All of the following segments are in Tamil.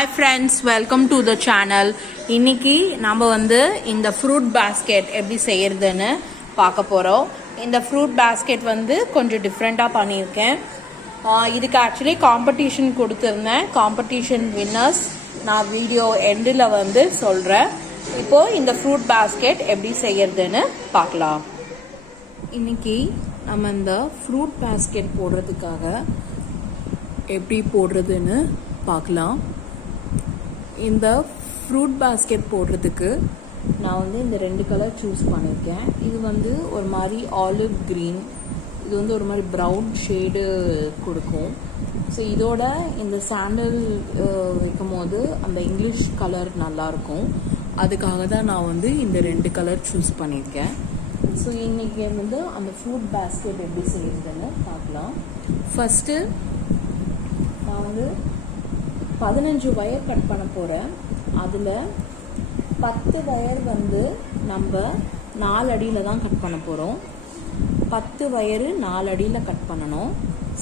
Hi friends, welcome to the channel. இன்னைக்கு நாம இந்த ஃப்ரூட் பாஸ்கெட் எப்படி செய்யறதுன்னு பார்க்க போறோம். இந்த ஃப்ரூட் பாஸ்கெட் கொஞ்சம் டிஃப்ரெண்டா பண்ணியிருக்கேன். இதுக்கு ஆக்சுவலி காம்படிஷன் கொடுத்திருந்தேன். காம்படிஷன் வின்னர்ஸ் நான் வீடியோ எண்டில் சொல்றேன். இப்போ இந்த ஃப்ரூட் பாஸ்கெட் எப்படி செய்யறதுன்னு பார்க்கலாம். இன்னைக்கு நம்ம இந்த ஃப்ரூட் பாஸ்கெட் போடுறதுக்காக எப்படி போடுறதுன்னு பார்க்கலாம். இந்த ஃப்ரூட் பாஸ்கெட் போடுறதுக்கு நான் இந்த ரெண்டு கலர் சூஸ் பண்ணியிருக்கேன். இது ஒரு மாதிரி ஆலிவ் க்ரீன், இது ஒரு மாதிரி ப்ரௌன் ஷேடு கொடுக்கும். ஸோ இதோட இந்த சாண்டல் வைக்கும் போது அந்த இங்கிலீஷ் கலர் நல்லாயிருக்கும். அதுக்காக தான் நான் இந்த ரெண்டு கலர் சூஸ் பண்ணியிருக்கேன். ஸோ இன்றைக்கி அந்த ஃப்ரூட் பாஸ்கெட் எப்படி செய்யுதுன்னு பார்க்கலாம். ஃபஸ்ட்டு நான் 15 வயர் கட் பண்ண போகிறேன். அதில் 10 வயர் நம்ம 4 அடியில் தான் கட் பண்ண போகிறோம். 10 வயர் 4 அடியில் கட் பண்ணணும்.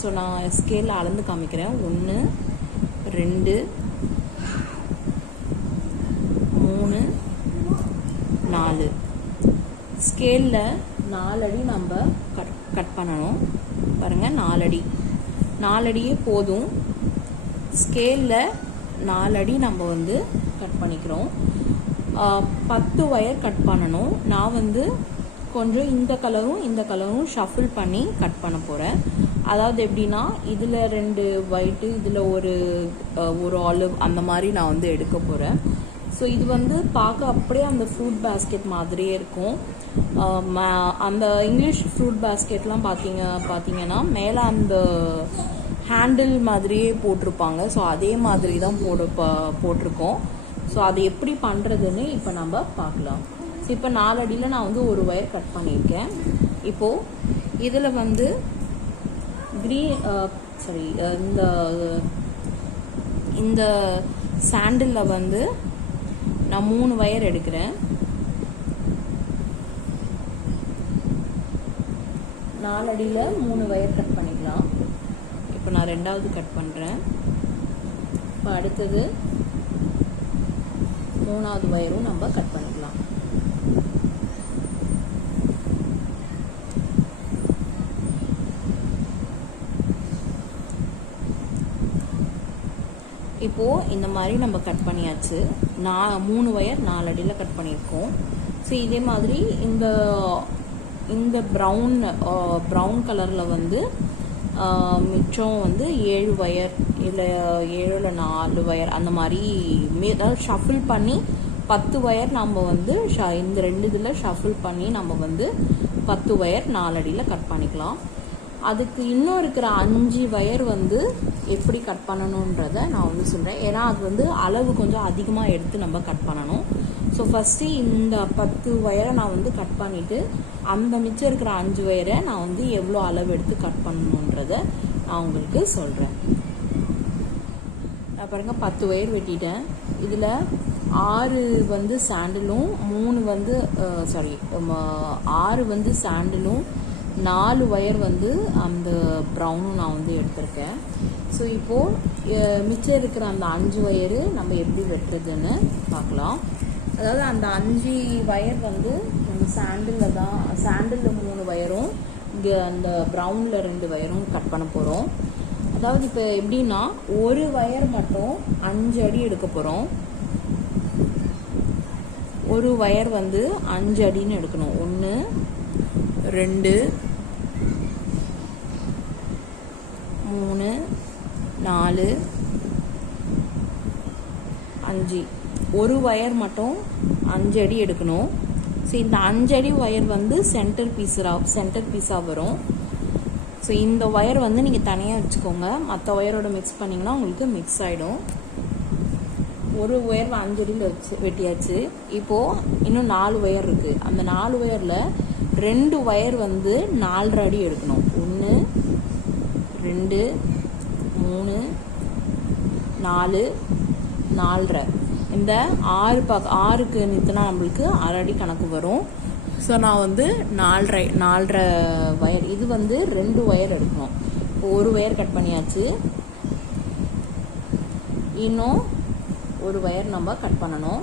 ஸோ நான் ஸ்கேலில் அளந்து காமிக்கிறேன். 1 2 3 4 ஸ்கேலில் 4 அடி நம்ம கட் பண்ணணும். பாருங்கள், 4 அடி 4 அடியே போதும். ஸ்கேலில் 4 அடி நம்ம கட் பண்ணிக்கிறோம். 10 வயர் கட் பண்ணணும். நான் கொஞ்சம் இந்த கலரும் ஷஃபிள் பண்ணி கட் பண்ண போகிறேன். அதாவது எப்படின்னா, இதில் 2 ஒயிட்டு, இதில் ஒரு ஆலிவ், அந்த மாதிரி நான் எடுக்க போகிறேன். ஸோ இது பார்க்க அப்படியே அந்த ஃப்ரூட் பாஸ்கெட் மாதிரியே இருக்கும். அந்த இங்கிலீஷ் ஃப்ரூட் பாஸ்கெட்லாம் பார்த்தீங்கன்னா மேலே அந்த ஹேண்டில் மாதிரியே போட்டிருப்பாங்க. ஸோ அதே மாதிரி தான் போட்டிருக்கோம். ஸோ அதை எப்படி பண்ணுறதுன்னு இப்போ நம்ம பார்க்கலாம். ஸோ இப்போ 4 அடியில் நான் ஒரு ஒயர் கட் பண்ணியிருக்கேன். இப்போது இதில் இந்த சாண்டிலில் நான் 3 வயர் எடுக்கிறேன். 4 அடியில் 3 வயர் கட் பண்ணிக்கலாம். இப்போ நான் 2வது கட் பண்ணுறேன். இப்போ அடுத்தது 3வது வயரும் நம்ம கட் பண்ணிக்கலாம். இப்போது இந்த மாதிரி நம்ம கட் பண்ணியாச்சு. 3 வயர் 4 அடியில் கட் பண்ணியிருக்கோம். ஸோ இதே மாதிரி இந்த ப்ரௌன் கலரில் மிச்சம் 7 வயர் இல்லை 7 இல்லை 4 வயர் அந்த மாதிரி அதாவது ஷஃபிள் பண்ணி 10 வயர் நம்ம இந்த 2 இதில் ஷஃபிள் பண்ணி நம்ம 10 வயர் 4 அடியில் கட் பண்ணிக்கலாம். அதுக்கு இன்னும் இருக்கிற 5 வயர் எப்படி கட் பண்ணணுன்றதை நான் சொல்கிறேன். ஏன்னா அது அளவு கொஞ்சம் அதிகமாக எடுத்து நம்ம கட் பண்ணணும். ஸோ ஃபஸ்ட்டு இந்த 10 வயரை நான் கட் பண்ணிவிட்டு அந்த மிச்சம் இருக்கிற 5 வயரை நான் எவ்வளோ அளவு எடுத்து கட் பண்ணணுன்றதை நான் உங்களுக்கு சொல்கிறேன். நான் பாருங்கள், 10 வயர் வெட்டிட்டேன். இதில் 6 சாண்டிலும் 6 சாண்டிலும் 4 வயர் அந்த ப்ரௌனும் நான் எடுத்திருக்கேன். ஸோ இப்போது மிச்சம் இருக்கிற அந்த 5 வயரு நம்ம எப்படி வெட்டுறதுன்னு பார்க்கலாம். அதாவது அந்த 5 வயர் நம்ம சாண்டிலில் 3 வயரும் இங்கே அந்த ப்ரௌனில் 2 வயரும் கட் பண்ண போகிறோம். அதாவது இப்போ எப்படின்னா, ஒரு வயர் மட்டும் 5 அடி எடுக்க போகிறோம். ஒரு வயர் 5 அடின்னு எடுக்கணும். 1 2 3 4 5 ஒரு வயர் மட்டும் 5 அடி எடுக்கணும். ஸோ இந்த 5 அடி வயர் சென்டர் பீஸாக வரும். ஸோ இந்த வயர் நீங்கள் தனியாக வச்சுக்கோங்க. மற்ற வயரோட மிக்ஸ் பண்ணிங்கன்னா உங்களுக்கு மிக்ஸ் ஆகிடும். ஒரு ஒயர் 5 அடியில் வெட்டியாச்சு. இப்போது இன்னும் 4 ஒயர் இருக்குது. அந்த 4 ஒயரில் 2 ஒயர் 4.5 அடி எடுக்கணும். 1 2 3 4 4.5. இந்த 6க்கு நிறுத்தினா நம்மளுக்கு 1/2 அடி கணக்கு வரும். ஸோ நான் 4.5 வயர், இது 2 ஒயர் எடுக்கணும். இப்போ ஒரு ஒயர் கட் பண்ணியாச்சு. இன்னும் ஒரு ஒயர் நம்ம கட் பண்ணணும்.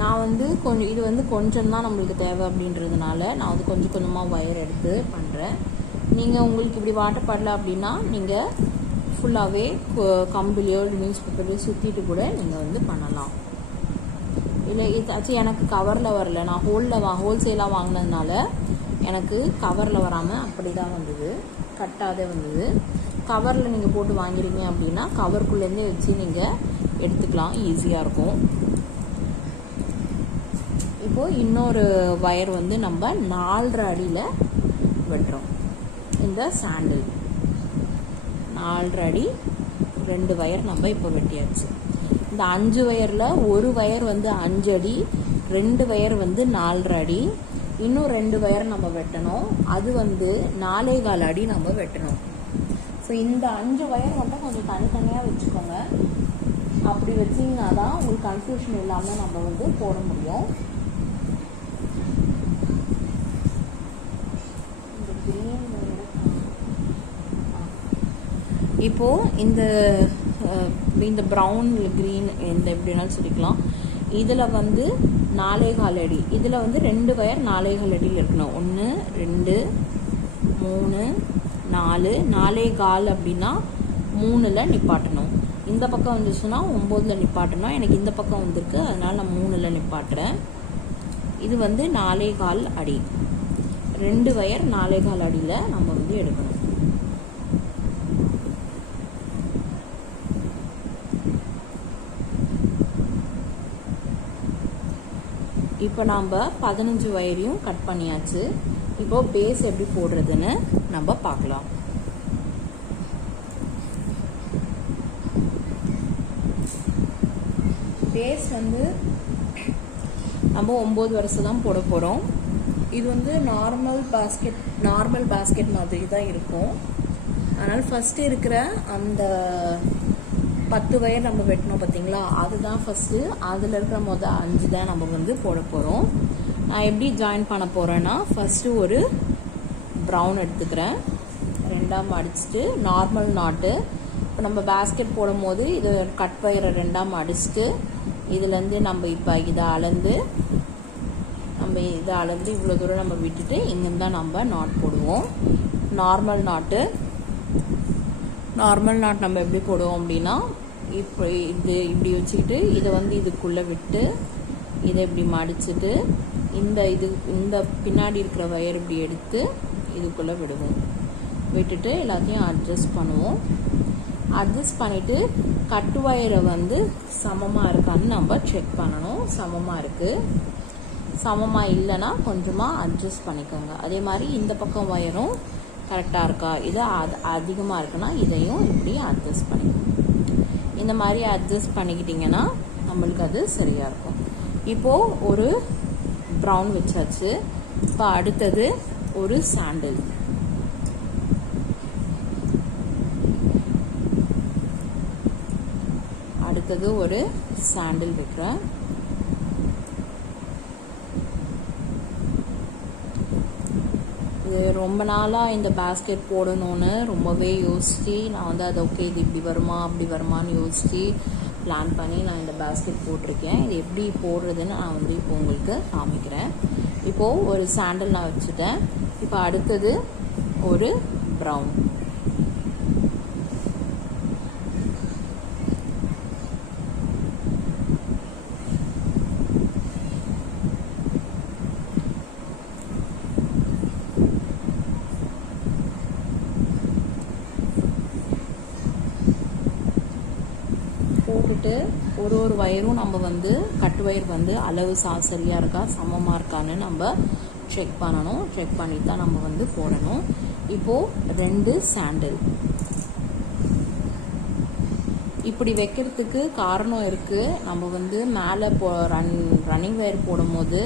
நான் வந்து கொஞ்சம் இது வந்து கொஞ்சம் தான் நம்மளுக்கு தேவை அப்படின்றதுனால நான் வந்து கொஞ்சம் கொஞ்சமாக ஒயர் எடுத்து பண்ணுறேன். நீங்கள் உங்களுக்கு இப்படி வாட்டப்படலை அப்படின்னா நீங்கள் ஃபுல்லாகவே கம்பிலையோ நியூஸ் பேப்பர்லையோ சுற்றிட்டு கூட நீங்கள் வந்து பண்ணலாம். இல்லை இதாச்சும் எனக்கு கவரில் வரல, நான் ஹோல்சேலாக வாங்கினதுனால எனக்கு கவரில் வராமல் அப்படி தான் வந்தது, கட்டாதே வந்தது. கவரில் நீங்கள் போட்டு வாங்கிறீங்க அப்படின்னா கவருக்குள்ளேருந்தே வச்சு நீங்கள் எடுத்துக்கலாம், ஈஸியாக இருக்கும். இப்போது இன்னொரு ஒயர் வந்து நம்ம 4.5 அடியில் வெட்டுறோம். இந்த சாண்டில் 4.5 அடி 2 ஒயர் நம்ம இப்போ வெட்டியாச்சு. இந்த 5 ஒயரில் ஒரு ஒயர் வந்து 5 அடி, 2 ஒயர் வந்து 4.5 அடி, இன்னும் 2 ஒயர் நம்ம வெட்டணும். அது வந்து 4.25 அடி நம்ம வெட்டணும். ஸோ இந்த 5 ஒயர் மட்டும் கொஞ்சம் தனித்தனியாக வச்சுக்கோங்க. அப்படி வச்சிங்கன்னா தான் உங்களுக்கு கன்ஃபியூஷன் இல்லாமல் நம்ம வந்து போட முடியும். இப்போது இந்த ப்ரௌன் க்ரீன் இந்த எப்படின்னாலும் சொல்லிக்கலாம். இதில் வந்து 4.25 அடி, இதில் வந்து 2 ஒயர் 4.25 அடியில் இருக்கணும். 1 2 3 4, 4.25 அப்படின்னா 3ல் நிப்பாட்டணும். இந்த பக்கம் வந்துச்சுன்னா 9ல் நிப்பாட்டணும். எனக்கு இந்த பக்கம் வந்திருக்கு, அதனால் நான் 3ல் நிப்பாட்டுறேன். இது வந்து 4.25 அடி, 2 ஒயர் 4.25 அடியில் நம்ம வந்து எடுக்கணும். இப்போ நம்ம 15 ஒயரையும் கட் பண்ணியாச்சு. இப்போ பேஸ் எப்படி போடுறதுன்னு நம்ம பார்க்கலாம். பேஸ் வந்து நம்ம 9 வரிசை தான் போட போகிறோம். இது வந்து நார்மல் பேஸ்கெட் மாதிரி தான் இருக்கும். அதனால் ஃபஸ்ட்டு இருக்கிற அந்த 10 ஒயர் நம்ம வெட்டணும் பார்த்தீங்களா, அதுதான் ஃபஸ்ட்டு. அதில் இருக்கிற 5 தான் நம்ம வந்து போட போகிறோம். நான் எப்படி ஜாயின் பண்ண போகிறேன்னா, ஃபஸ்ட்டு ஒரு ப்ரௌன் எடுத்துக்கிறேன், 2ஆம் அடிச்சுட்டு நார்மல் நாட்டு. இப்போ நம்ம பேஸ்கெட் போடும் போது இது கட் ஒயரை 2ஆம் அடிச்சுட்டு இதுலேருந்து நம்ம இப்போ இதை அளந்து இவ்வளோ தூரம் நம்ம விட்டுட்டு இங்கேருந்து தான் நம்ம நாட் போடுவோம். நார்மல் நாட் நம்ம எப்படி போடுவோம் அப்படின்னா, இப்போ இப்படி வச்சுக்கிட்டு இதை வந்து இதுக்குள்ளே விட்டு இதை இப்படி மடிச்சுட்டு இந்த பின்னாடி இருக்கிற ஒயர் இப்படி எடுத்து இதுக்குள்ளே விட்டுட்டு எல்லாத்தையும் அட்ஜஸ்ட் பண்ணுவோம். அட்ஜஸ்ட் பண்ணிவிட்டு கட்டு ஒயரை வந்து சமமாக இருக்கான்னு நம்ம செக் பண்ணணும். சமமாக இருக்குது, சமமாக இல்லைன்னா கொஞ்சமாக அட்ஜஸ்ட் பண்ணிக்கோங்க. அதே மாதிரி இந்த பக்கம் ஒயரும் கரெக்டாக இருக்கா, இது அதிகமாக இருக்குன்னா இதையும் இப்படி அட்ஜஸ்ட் பண்ணிக்கோங்க. இந்த மாதிரி அட்ஜஸ்ட் பண்ணிக்கிட்டிங்கன்னா நம்மளுக்கு அது சரியாக இருக்கும். இப்போது ஒரு ப்ரௌன் வச்சாச்சு. இப்போ அடுத்தது ஒரு சாண்டில். அடுத்தது ஒரு சாண்டில் வைக்கிறேன். இது ரொம்ப நாளாக இந்த பேஸ்கெட் போடணும்னு ரொம்பவே யோசித்து நான் வந்து அதை ஓகே இது இப்படி வருமா அப்படி வருமானு யோசித்து பிளான் பண்ணி நான் இந்த பேஸ்கெட் போட்டிருக்கேன். இது எப்படி போடுறதுன்னு நான் வந்து இப்போ உங்களுக்கு காமிக்கிறேன். இப்போது ஒரு சாண்டில் நான் வச்சுட்டேன். இப்போ அடுத்தது ஒரு ப்ரௌன். போட்டுட்டு ஒரு ஒயரும் நம்ம வந்து கட்டு ஒயர் வந்து அளவு சரியாக இருக்கா சமமாக இருக்கான்னு நம்ம செக் பண்ணணும். செக் பண்ணிட்டு தான் நம்ம வந்து போடணும். இப்போது 2 சாண்டில் இப்படி வைக்கிறதுக்கு காரணம் இருக்குது. நம்ம வந்து மேலே ரன்னிங் ஒயர் போடும் போது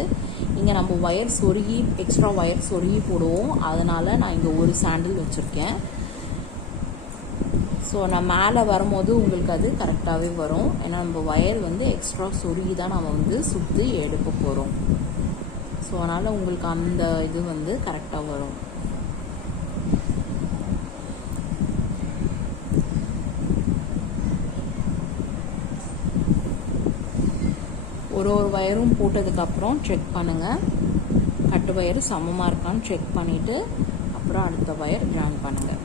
இங்கே நம்ம ஒயர் சொருகி எக்ஸ்ட்ரா ஒயர் சொருகி போடுவோம். அதனால் நான் இங்கே ஒரு சாண்டில் வச்சுருக்கேன். ஸோ நான் மேலே வரும்போது உங்களுக்கு அது கரெக்டாகவே வரும். ஏன்னா நம்ம ஒயர் வந்து எக்ஸ்ட்ரா சொருகி தான் நம்ம வந்து சுற்றி எடுக்க போகிறோம். ஸோ அதனால் உங்களுக்கு அந்த இது வந்து கரெக்டாக வரும். ஒரு வயரும் போட்டதுக்கப்புறம் செக் பண்ணுங்கள், கட்டு வயர் சமமாக இருக்கான்னு செக் பண்ணிவிட்டு அப்புறம் அடுத்த வயர் ஜாயின் பண்ணுங்கள்.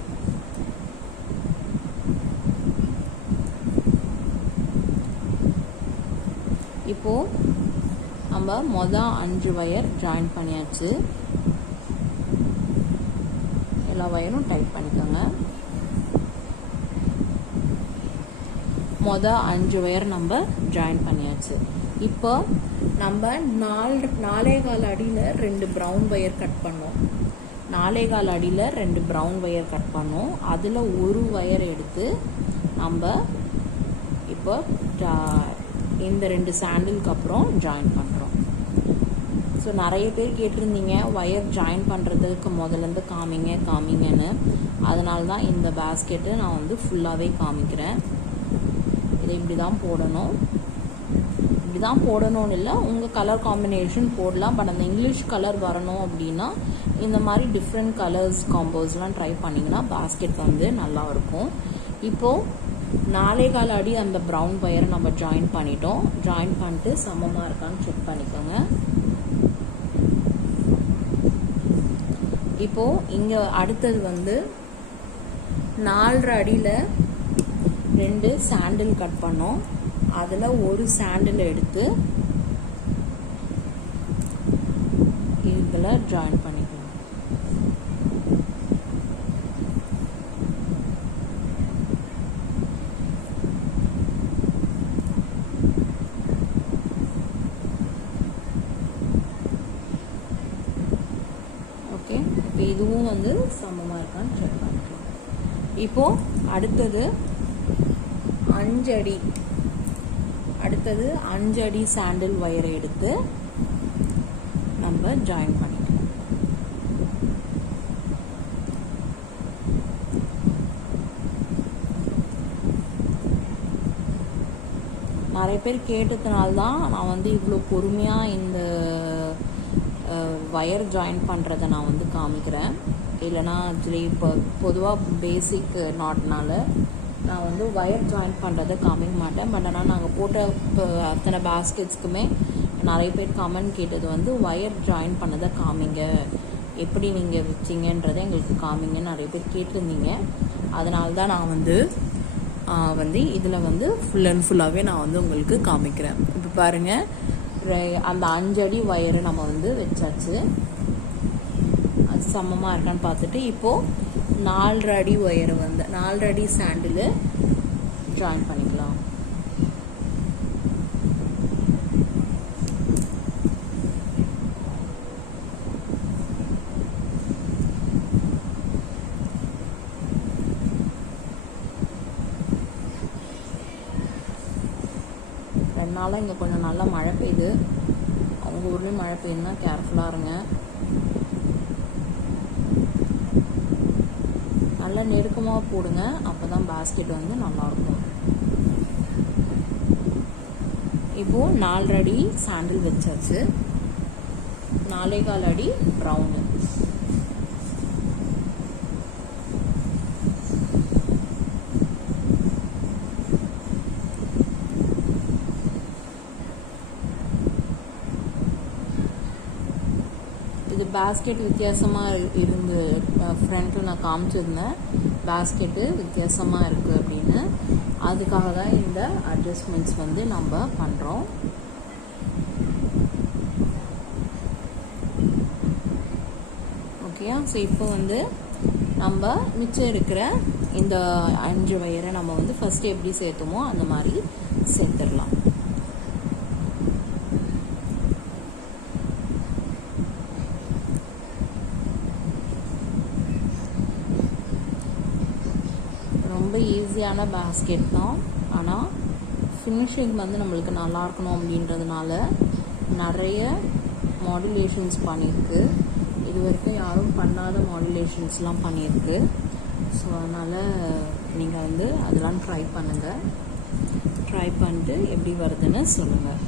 இப்போது நம்ம மொதல் 5 வயர் ஜாயின் பண்ணியாச்சு. எல்லா வயரும் டைட் பண்ணிக்கோங்க. மொதல் 5 வயர் நம்ம ஜாயின் பண்ணியாச்சு. இப்போ நம்ம 4.25 அடியில் 2 ப்ரௌன் வயர் கட் பண்ணோம். 4.25 அடியில் 2 ப்ரௌன் வயர் கட் பண்ணோம். அதில் ஒரு வயர் எடுத்து நம்ம இப்போ இந்த 2 சாண்டிலுக்கு அப்புறம் ஜாயின் பண்ணுறோம். ஸோ நிறைய பேர் கேட்டிருந்தீங்க ஒயர் ஜாயின் பண்ணுறதுக்கு முதலேருந்து காமிங்கன்னு. அதனால தான் இந்த பேஸ்கெட்டு நான் வந்து ஃபுல்லாகவே காமிக்கிறேன். இதை இப்படி தான் போடணும், இப்படி தான் போடணும்னு இல்லை, உங்கள் கலர் காம்பினேஷன் போடலாம். பட் அந்த இங்கிலீஷ் கலர் வரணும் அப்படின்னா இந்த மாதிரி டிஃப்ரெண்ட் கலர்ஸ் காம்போஸ்லாம் ட்ரை பண்ணிங்கன்னா பேஸ்கெட் வந்து நல்லா இருக்கும். இப்போது 4.25 அடி அந்த ப்ரௌன் வயரை நம்ம ஜாயின் பண்ணிட்டோம். ஜாயின் பண்ணிட்டு சமமாக இருக்கான்னு செக் பண்ணிக்கோங்க. இப்போது இங்கே அடுத்தது வந்து 4.5 அடியில் 2 சாண்டில் கட் பண்ணோம். அதில் ஒரு சாண்டில் எடுத்து இதில் ஜாயின் பண்ணிக்கணும். ஓகே, இப்போ இதுவும் வந்து சமமாக இருக்கான்னு செக் பண்ணிக்கலாம். இப்போது அடுத்தது 5 அடி, அடுத்தது 5 அடி சாண்டில் வயரை எடுத்து நம்ம ஜாயின் பண்ணிக்கலாம். நிறைய பேர் கேட்டதுனால தான் நான் வந்து இவ்வளோ பொறுமையாக இந்த வயர் ஜாயின் பண்ணுறதை நான் வந்து காமிக்கிறேன். இல்லைனா ஆக்சுவலி இப்போ பொதுவாக பேசிக் நாட்னால நான் வந்து ஒயர் ஜாயின் பண்ணுறதை காமிக்க மாட்டேன். பட் ஆனால் நாங்கள் போட்ட அத்தனை பேஸ்கெட்ஸ்க்குமே நிறைய பேர் கமெண்ட் கேட்டது வந்து ஒயர் ஜாயின் பண்ணதை காமிங்க, எப்படி நீங்கள் வச்சிங்கன்றதை எங்களுக்கு காமிங்கன்னு நிறைய பேர் கேட்டிருந்தீங்க. அதனால தான் நான் வந்து இதில் வந்து ஃபுல் அண்ட் ஃபுல்லாகவே நான் வந்து உங்களுக்கு காமிக்கிறேன். இப்போ பாருங்கள், அந்த 5 அடி வயரை நம்ம வந்து வச்சாச்சு. அது சமமாக இருக்கான்னு பார்த்துட்டு இப்போது 4.5 அடி ஒயரை வந்து 4.5 அடி சாண்டில் ஜாயின் பண்ணிக்கலாம். நாளாக இங்கே கொஞ்சம் நல்லா மழை பெய்யுது. அவங்க ஊர்லேயும் மழை பெய்யுதுன்னா கேர்ஃபுல்லாக இருங்க. நல்லா நெருக்கமாக போடுங்க, அப்போ தான் பேஸ்கெட் வந்து நல்லாயிருக்கும். இப்போது 4.5 அடி சாண்டில் வச்சாச்சு. 4.25 அடி ப்ரௌனு. இது பேஸ்கெட் வித்தியாசமாக இருந்து ஃப்ரண்ட்டில் நான் காமிச்சிருந்தேன், பேஸ்கெட்டு வித்தியாசமாக இருக்குது அப்படின்னு. அதுக்காக தான் இந்த அட்ஜஸ்ட்மெண்ட்ஸ் வந்து நம்ம பண்ணுறோம். ஓகேயா? ஸோ இப்போ வந்து நம்ம மிச்சம் இருக்கிற இந்த 5 வயரை நம்ம வந்து ஃபஸ்ட்டு எப்படி சேர்த்தோமோ அந்த மாதிரி சேர்த்துடலாம். ரொம்ப ஈஸியான பேஸ்கெட் தான், ஆனால் ஃபினிஷிங் வந்து நம்மளுக்கு நல்லா இருக்கணும் அப்படின்றதுனால நிறைய மாடுலேஷன்ஸ் பண்ணியிருக்கு. இது வரைக்கும் யாரும் பண்ணாத மாடுலேஷன்ஸ்லாம் பண்ணியிருக்கு. ஸோ அதனால் நீங்கள் வந்து அதெல்லாம் ட்ரை பண்ணுங்கள். ட்ரை பண்ணிட்டு எப்படி வருதுன்னு சொல்லுங்கள்.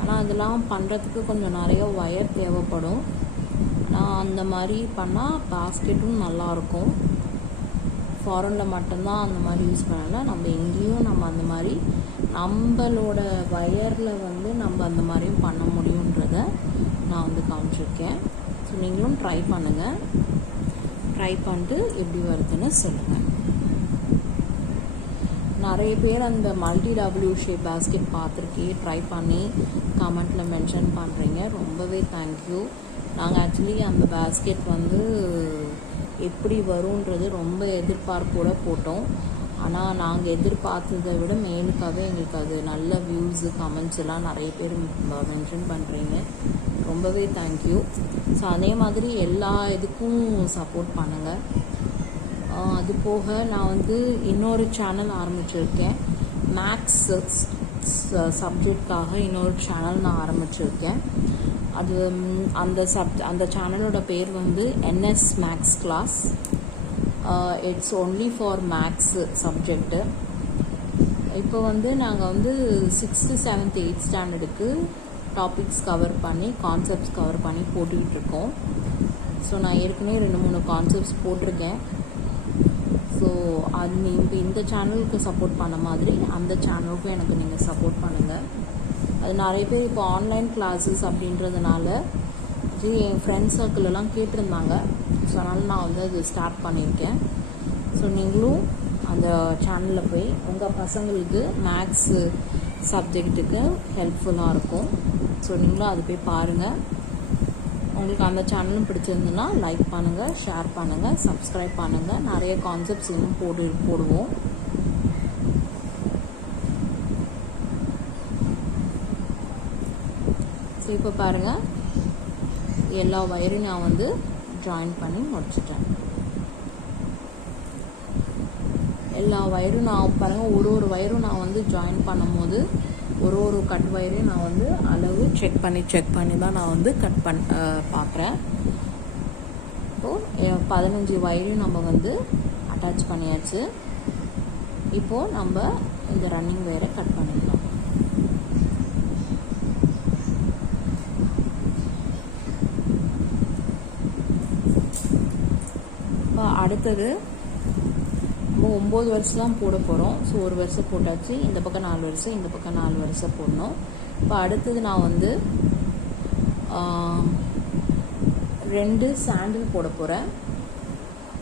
ஆனால் அதெல்லாம் பண்ணுறதுக்கு கொஞ்சம் நிறைய ஒயர் தேவைப்படும். நான் அந்த மாதிரி பண்ணால் பாஸ்கெட்டும் நல்லாயிருக்கும். ஃபாரினில் மட்டும்தான் அந்த மாதிரி யூஸ் பண்ணலை, நம்ம எங்கேயும் நம்ம அந்த மாதிரி நம்மளோட வயரில் வந்து நம்ம அந்த மாதிரியும் பண்ண முடியுன்றத நான் வந்து காமிச்சிருக்கேன். ஸோ நீங்களும் ட்ரை பண்ணுங்கள். ட்ரை பண்ணிட்டு எப்படி வருதுன்னு சொல்லுங்கள். நிறைய பேர் அந்த மல்டி டபிள்யூ ஷேப் பேஸ்கெட் பார்த்துருக்கே, ட்ரை பண்ணி கமெண்ட்டில் மென்ஷன் பண்ணுறீங்க. ரொம்பவே தேங்க்யூ. நாங்கள் ஆக்சுவலி அந்த பேஸ்கெட் வந்து எப்படி வரும்ன்றது ரொம்ப எதிர்பார்ப்போடு போட்டோம். ஆனால் நாங்கள் எதிர்பார்த்ததை விட மேலுக்காகவே எங்களுக்கு அது நல்ல வியூஸு கமெண்ட்ஸ் எல்லாம் நிறைய பேர் மென்ஷன் பண்ணுறீங்க. ரொம்பவே தேங்க்யூ. ஸோ அதே மாதிரி எல்லா இதுக்கும் சப்போர்ட் பண்ணுங்கள். அது போக நான் வந்து இன்னொரு சேனல் ஆரம்பிச்சிருக்கேன். மேக்ஸ் சப்ஜெக்ட்காக இன்னொரு சேனல் நான் ஆரம்பிச்சிருக்கேன். அது அந்த சேனலோட பேர் வந்து NS maths class. It's only for maths subject. இப்போ வந்து நாங்கள் வந்து 6th 7th 8th ஸ்டாண்டர்டுக்கு டாபிக்ஸ் கவர் பண்ணி கான்செப்ட்ஸ் கவர் பண்ணி போட்டுக்கிட்டு இருக்கோம். ஸோ நான் ஏற்கனவே 2-3 கான்செப்ட்ஸ் போட்டிருக்கேன். ஸோ அது நீங்கள் இந்த சேனலுக்கு சப்போர்ட் பண்ண மாதிரி அந்த சேனலுக்கும் எனக்கு நீங்கள் சப்போர்ட் பண்ணுங்கள். அது நிறைய பேர் இப்போ ஆன்லைன் கிளாஸஸ் அப்படின்றதுனால என் ஃப்ரெண்ட்ஸ் சர்க்கிளெல்லாம் கேட்டிருந்தாங்க. ஸோ அதனால் நான் வந்து அது ஸ்டார்ட் பண்ணியிருக்கேன். ஸோ நீங்களும் அந்த சேனலில் போய் உங்கள் பசங்களுக்கு மேக்ஸு சப்ஜெக்ட்டுக்கு ஹெல்ப்ஃபுல்லாக இருக்கும். ஸோ நீங்களும் அது போய் பாருங்கள். உங்களுக்கு அந்த சேனலும் பிடிச்சிருந்துன்னா லைக் பண்ணுங்கள், ஷேர் பண்ணுங்கள், சப்ஸ்கிரைப் பண்ணுங்கள். நிறைய கான்செப்ட்ஸ் இன்னும் போடுவோம். ஸோ இப்போ பாருங்கள், எல்லா வயரும் நான் வந்து ஜாயின் பண்ணி முடிச்சிட்டேன். எல்லா வயரும் நான் பாருங்கள், ஒரு வயரும் நான் வந்து ஜாயின் பண்ணும்போது ஒரு கட் வயரையும் நான் வந்து அளவு செக் பண்ணி தான் நான் வந்து பார்க்குறேன். இப்போது 15 வயரையும் நம்ம வந்து அட்டாச் பண்ணியாச்சு. இப்போது நம்ம இந்த ரன்னிங் வயரை கட் பண்ணிடலாம். இப்போ அடுத்தது நம்ம 9 வருஷம் தான் போட போகிறோம். ஸோ ஒரு வருஷம் போட்டாச்சு. இந்த பக்கம் 4 வருஷம், இந்த பக்கம் 4 வருஷம் போடணும். இப்போ அடுத்தது நான் வந்து 2 சாண்டில் போட போகிறேன்.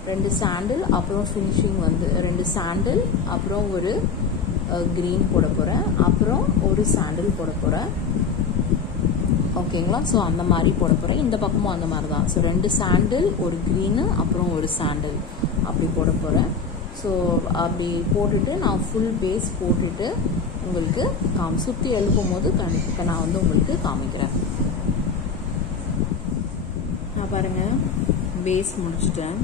2 சாண்டில், அப்புறம் ஃபினிஷிங் வந்து 2 சாண்டில், அப்புறம் ஒரு க்ரீன் போட போகிறேன், அப்புறம் ஒரு சாண்டில் போட போகிறேன். ஓகேங்களா? ஸோ அந்த மாதிரி போட போகிறேன். இந்த பக்கமும் அந்த மாதிரி தான். ஸோ 2 சாண்டில், ஒரு க்ரீனு, அப்புறம் ஒரு சாண்டில் அப்படி போட போகிறேன். ஸோ அப்படி போட்டுட்டு நான் ஃபுல் பேஸ் போட்டுட்டு உங்களுக்கு சுற்றி எழுப்பும் போது கண்டிப்பாக நான் வந்து உங்களுக்கு காமிக்கிறேன். நான் பாருங்கள், பேஸ் முடிச்சிட்டேன்.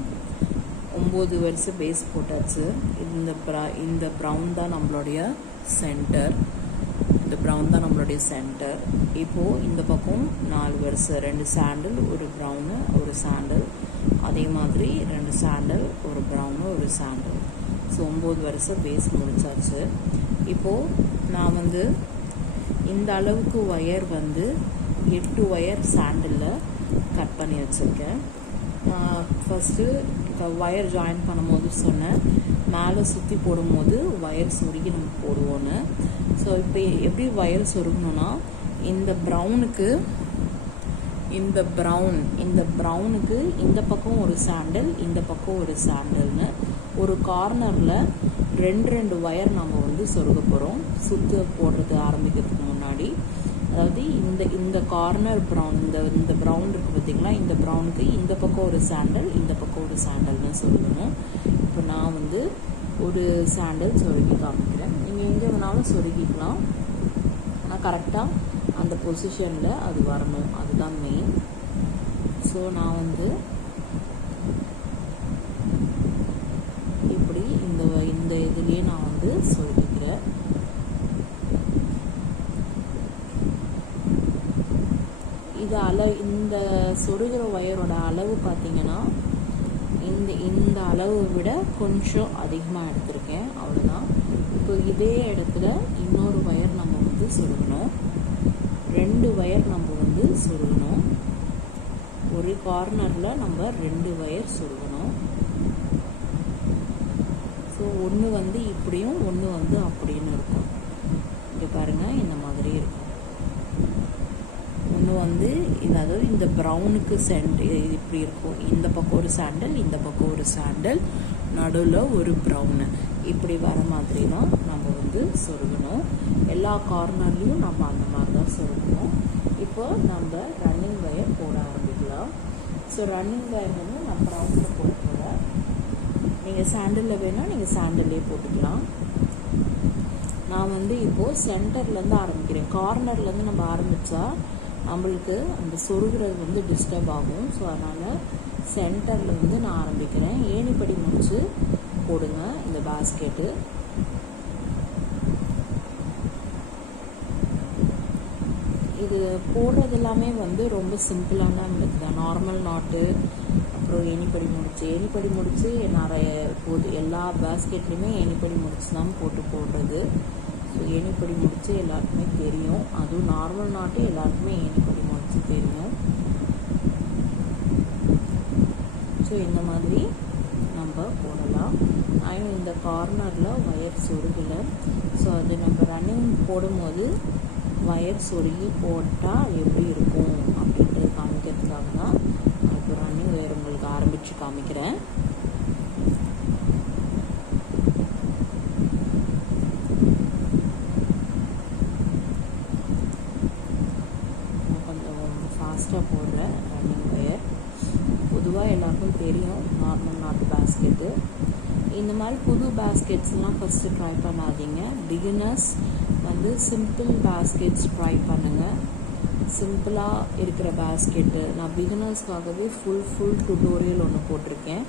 9 வருஷம் பேஸ் போட்டாச்சு. இந்த ப்ரௌன் தான் நம்மளுடைய சென்டர். இந்த ப்ரௌன் தான் நம்மளுடைய சென்டர். இப்போது இந்த பக்கம் 4 வருஷம், 2 சாண்டில், ஒரு ப்ரௌனு, ஒரு சாண்டில், அதே மாதிரி 2 சாண்டில், ஒரு ப்ரௌனு, ஒரு சாண்டில். ஸோ 9 வருஷம் பேஸ் முடிச்சாச்சு. இப்போது நான் வந்து இந்த அளவுக்கு ஒயர் வந்து 8 ஒயர் சாண்டிலில் கட் பண்ணி வச்சுருக்கேன். ஃபஸ்ட்டு ஒயர் ஜாயின் பண்ணும்போது சொன்னேன், மேலே சுற்றி போடும்போது ஒயர் சொருகி நம்ம போடுவோன்னு. ஸோ இப்போ எப்படி ஒயர் சொருகணுன்னா, இந்த ப்ரௌனுக்கு இந்த ப்ரௌனுக்கு இந்த பக்கம் ஒரு சாண்டில், இந்த பக்கம் ஒரு சாண்டில்னு ஒரு கார்னரில் 2 ஒயர் நம்ம வந்து சொருக போகிறோம். சுற்று போடுறது ஆரம்பிக்கிறதுக்கு முன்னாடி, அதாவது இந்த கார்னர் ப்ரௌன், இந்த ப்ரௌன் இருக்குது பார்த்திங்களா, இந்த ப்ரௌனுக்கு இந்த பக்கம் ஒரு சாண்டில், இந்த பக்கம் ஒரு சாண்டில்னு சொருகணும். இப்போ நான் வந்து ஒரு சாண்டில் சொருகி காமிக்கிறேன். நீங்கள் எங்கே வேணாலும் சொருகிக்கலாம், ஆனால் கரெக்டாக அந்த பொசிஷனில் அது வரணும், அதுதான் மெயின். ஸோ நான் வந்து இப்படி இந்த இதுலேயே நான் வந்து சொருகிக்கிறேன். இது இந்த சொருகிற ஒயரோட அளவு பார்த்தீங்கன்னா இந்த அளவை விட கொஞ்சம் அதிகமாக எடுத்திருக்கேன், அவ்வளோதான். இப்போ இதே இடத்துல இன்னொரு ஒயர் நம்ம வந்து சொருகணும். 2 ஒயர் நம்ம வந்து சொருகணும். ஒரு கார்னரில் நம்ம 2 வயர் சொருகணும். ஸோ ஒன்று வந்து இப்படியும் ஒன்று வந்து அப்படின்னு இருக்கும். இங்கே பாருங்கள், இந்த மாதிரி இருக்கும். ஒன்று வந்து அதாவது இந்த ப்ரௌனுக்கு இப்படி இருக்கும். இந்த பக்கம் ஒரு சாண்டல், இந்த பக்கம் ஒரு சாண்டல், நடுவில் ஒரு ப்ரௌனு, இப்படி வர மாதிரி தான் நம்ம வந்து சொருகணும். எல்லா கார்னர்லேயும் நம்ம அந்த மாதிரி தான் சொருகணும். இப்போ நம்ம ரன்னிங் வயர் போட ஆரம்பிக்கலாம். ஸோ ரன்னிங் வயர் வந்து நான் ப்ரௌனில் போட்டுக்கிறேன். நீங்கள் சாண்டலில் வேணால் நீங்கள் சாண்டல்லே போட்டுக்கலாம். நான் வந்து இப்போது சென்டர்லேருந்து ஆரம்பிக்கிறேன். கார்னர்லேருந்து நம்ம ஆரம்பித்தா நம்மளுக்கு அந்த சொருகிறது வந்து டிஸ்டர்ப் ஆகும். ஸோ அதனால் சென்டரில் வந்து நான் ஆரம்பிக்கிறேன். ஏணிப்படி முடிச்சு போடுங்க இந்த பாஸ்கெட்டு. இது போடுறது எல்லாமே வந்து ரொம்ப சிம்பிளான மெத்தட் தான். நார்மல் நாட்டு, அப்புறம் ஏணிப்படி முடிச்சு நிறைய எல்லா பாஸ்கெட்லேயுமே ஏணிப்படி முடிச்சு தான் போடுறது. ஸோ ஏணிப்படி முடிச்சு எல்லாருக்குமே தெரியும். அதுவும் நார்மல் நாட்டு எல்லாருக்குமே ஏணிப்படி முடிச்சு தெரியும். ஸோ இந்த மாதிரி நம்ம போடலாம். ஆனால் இந்த கார்னரில் வயர் சொருகலை. ஸோ அது நம்ம ரன்னிங் போடும்போது வயர் சொருகி போட்டால் எப்படி இருக்கும் அப்படின்றது காமிக்கிறதுக்காக தான் நான் இப்போ ரன்னிங் வயர் உங்களுக்கு ஆரம்பித்து காமிக்கிறேன். ஃபாஸ்ட்டாக போடுறேன் ரன்னிங் வயர். பொதுவாக எல்லாருக்கும் தெரியும் நார்மல் நாட்டு பாஸ்கெட்டு. இந்த மாதிரி புது பாஸ்கெட்ஸ்லாம் ஃபஸ்ட்டு ட்ரை பண்ணாதீங்க. பிகினர்ஸ் வந்து சிம்பிள் பாஸ்கெட்ஸ் ட்ரை பண்ணுங்கள். சிம்பிளாக இருக்கிற பாஸ்கெட்டு நான் பிகினர்ஸ்க்காகவே ஃபுல் டுட்டோரியல் ஒன்று போட்டிருக்கேன்.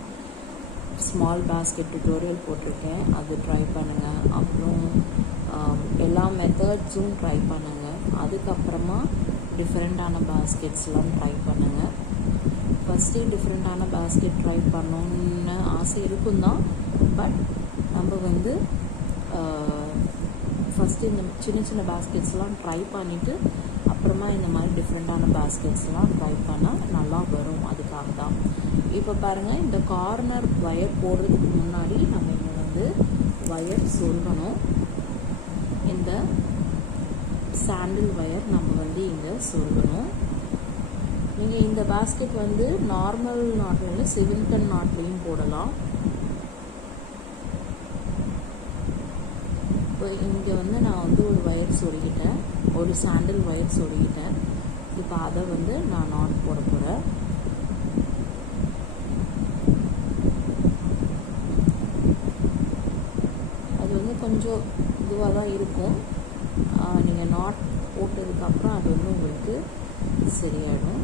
ஸ்மால் பாஸ்கெட் டுட்டோரியல் போட்டிருக்கேன். அது ட்ரை பண்ணுங்கள். அப்புறம் எல்லா மெத்தட்ஸும் ட்ரை பண்ணுங்கள். அதுக்கப்புறமா டிஃப்ரெண்ட்டான பாஸ்கெட்ஸ்லாம் ட்ரை பண்ணுங்கள். ஃபஸ்ட்டு டிஃப்ரெண்ட்டான பாஸ்கெட் ட்ரை பண்ணணுன்னு ஆசை இருக்கும் தான். பட் நம்ம வந்து ஃபஸ்ட்டு இந்த சின்ன பாஸ்கெட்ஸ்லாம் ட்ரை பண்ணிவிட்டு அப்புறமா இந்த மாதிரி டிஃப்ரெண்ட்டான பாஸ்கெட்ஸ்லாம் ட்ரை பண்ணால் நல்லா வரும். அதுக்காக தான். இப்போ பாருங்கள், இந்த கார்னர் வயர் போடுறதுக்கு முன்னாடி நம்ம இங்கே வந்து வயர் சொருகணும். இந்த சாண்டில் வயர் நம்ம வந்து இங்கே சொருகணும். நீங்கள் இந்த பாஸ்கெட் வந்து நார்மல் நாட்டில் சிவில்டன் நாட்லேயும் போடலாம். இப்போ இங்கே வந்து நான் வந்து ஒரு வயர் சொருகிட்டேன், ஒரு சாண்டில் வயர் சொருகிட்டேன். இப்போ அதை வந்து நான் நாட் போட போகிறேன். அது வந்து கொஞ்சம் இதுவாக தான் இருக்கும். நீங்கள் நாட் போட்டதுக்கப்புறம் அது வந்து உங்களுக்கு சரியாயிடும்.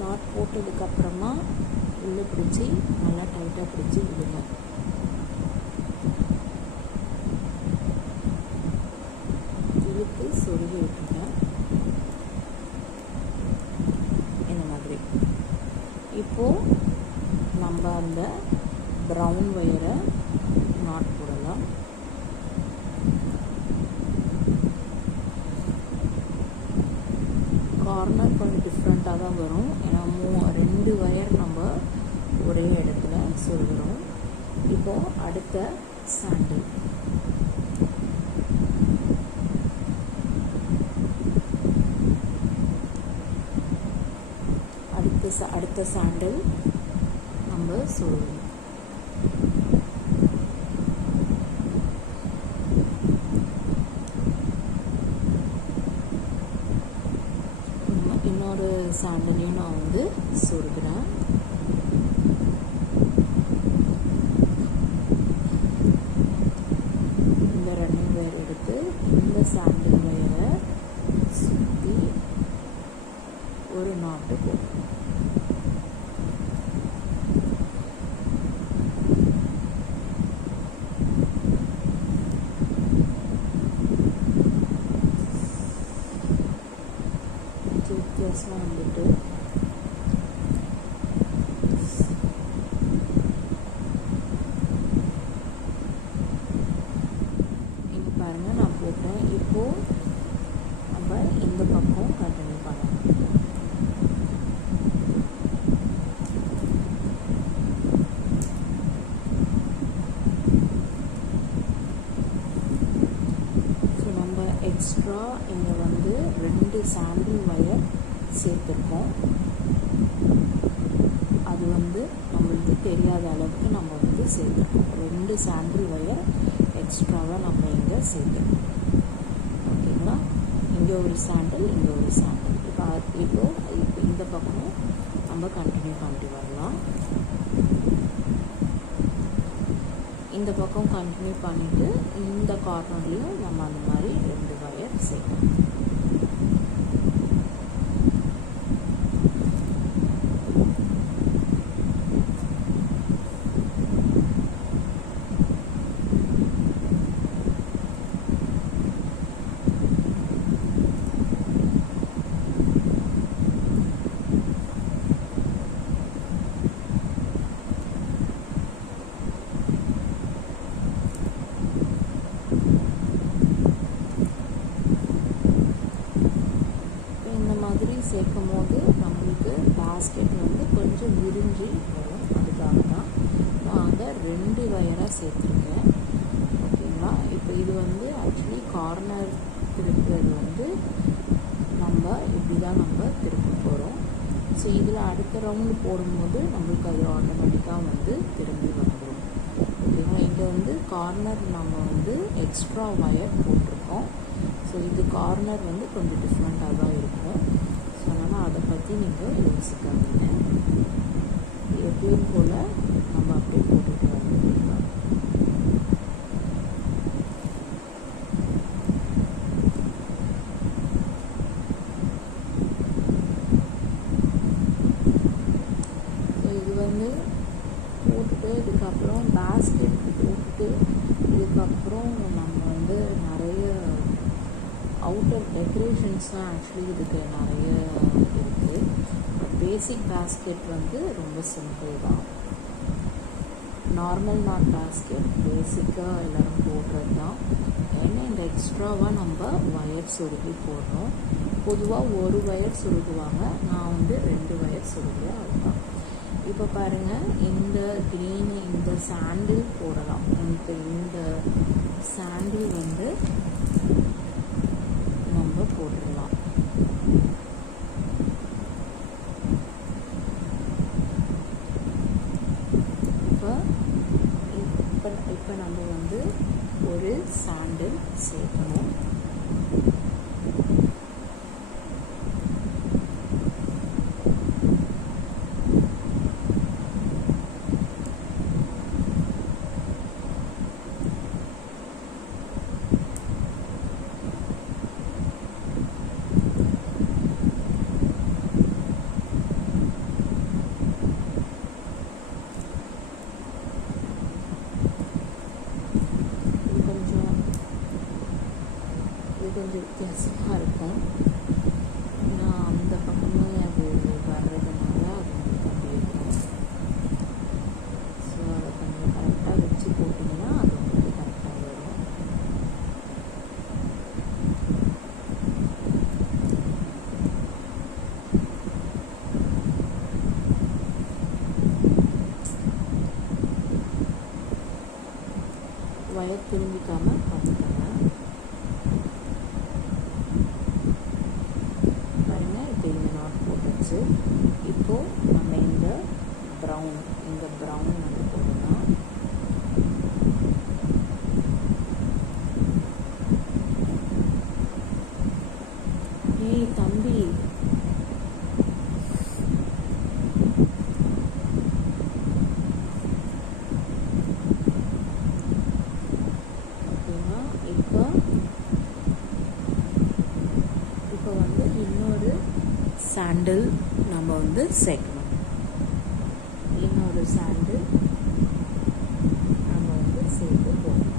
நாட் போட்டதுக்கப்புறமா உள்ளே பிடிச்சி நல்லா டைட்டாக பிடிச்சி விடுங்க. இழுத்து சொருகி விட்டுருங்க இந்த மாதிரி. இப்போது நம்ம அந்த ப்ரௌன் வயரை நாட் போடலாம். கார்னர் கொஞ்சம் டிஃப்ரெண்ட்டாக தான் வரும். ஏன்னா 2 வயர் நம்ம ஒரே இடத்துல சொருகிறோம். இப்போது அடுத்த சாண்டில். அடுத்த சாண்டில் நம்ம சொருகணும். இன்னொரு சாண்டலையும் நான் வந்து சொருகிறேன். இந்த ரன்னிங் வயர் எடுத்து இந்த சாண்டில் வயரை சுற்றி ஒரு நாட்டு போடும். வித்தியாசமாக வந்துட்டு சாண்டில் வயர் சேர்த்துருக்கோம். அது வந்து நம்மளுக்கு தெரியாத அளவுக்கு நம்ம வந்து சேர்த்துருக்கோம். 2 சாண்டில் வயர் எக்ஸ்ட்ராவாக நம்ம இங்கே சேர்த்துருக்கோம். ஓகேங்களா? இங்கே ஒரு சாண்டில், இங்கே ஒரு சாண்டில். இப்போ இந்த பக்கமும் நம்ம கண்டினியூ பண்ணிட்டு வரலாம். இந்த பக்கம் கண்டினியூ பண்ணிவிட்டு இந்த கார்னர்லேயும் நம்ம அந்த மாதிரி 2 வயர் சேர்க்கலாம். சேர்க்கும் போது நம்மளுக்கு பேஸ்கெட் வந்து கொஞ்சம் விரிஞ்சு வரும். அதுக்காக தான் நான் 2 வயராக சேர்த்துருக்கேன். ஓகேங்களா? இப்போ இது வந்து ஆக்சுவலி கார்னர் திருப்புறது வந்து நம்ம இப்படி தான் நம்ம திருப்ப போகிறோம். ஸோ இதில் அடுத்த ரவுண்டு போடும்போது நம்மளுக்கு அது ஆட்டோமேட்டிக்காக வந்து திரும்பி வந்துடும். ஓகேங்களா? இங்கே வந்து கார்னர் நம்ம வந்து எக்ஸ்ட்ரா வயர் போட்டிருக்கோம். ஸோ இது கார்னர் வந்து கொஞ்சம் டிஃப்ரெண்ட்டாக தான் இருக்கும். ஸோ அதனால் அதை பற்றி நீங்கள் யோசிக்காதீங்க. எப்பயும் போல் நம்ம அப்படியே போட்டுட்டு வந்துடலாம். ஸோ இது வந்து போட்டுட்டு இதுக்கப்புறம் பேஸ்கெட் போட்டுட்டு இதுக்கப்புறம் நம்ம வந்து நிறைய அவுட்டர் டெக்கரேஷன்ஸ்லாம் ஆக்சுவலி இதுக்கு நிறைய இருக்குது. பேசிக் பேஸ்கெட் வந்து ரொம்ப சிம்பிள் தான். நார்மல் நாட் பேஸ்கெட் பேசிக்காக எல்லோரும் போடுறது தான். ஏன்னா இந்த எக்ஸ்ட்ராவாக நம்ம வயர் சொருகி போடுறோம். பொதுவாக ஒரு வயர் சொருகுவாங்க, நான் வந்து 2 வயர் சொருகுவேன். அதுதான். இப்போ பாருங்கள், இந்த க்ரீன் இந்த சாண்டில் போடலாம். இந்த சாண்டில் வந்து நம்ம போட்டுடலாம். இப்போ நம்ம வந்து ஒரு சாண்டில் சேர்க்கணும். கொஞ்சம் வித்தியாசமாக இருக்கும். ஏன்னா அந்த பக்கமே அது வர்றதுனால அது உங்களுக்கு அப்படி இருக்கும். ஸோ அதை கொஞ்சம் கரெக்டாக வச்சு போட்டிங்கன்னா அது உங்களுக்கு கரெக்டாக வரும். வயர் திரும்பிக்காமல் பார்த்துக்கோங்க. இப்போது நம்ம இந்த ப்ரௌன் வந்து போடலாம். ஏய் தம்பி, ஓகேவா? இப்போ வந்து இன்னொரு சாண்டில் நம்ம வந்து சேர்க்கணும். இன்னொரு சாண்டில் நம்ம வந்து சேர்த்து போடணும்.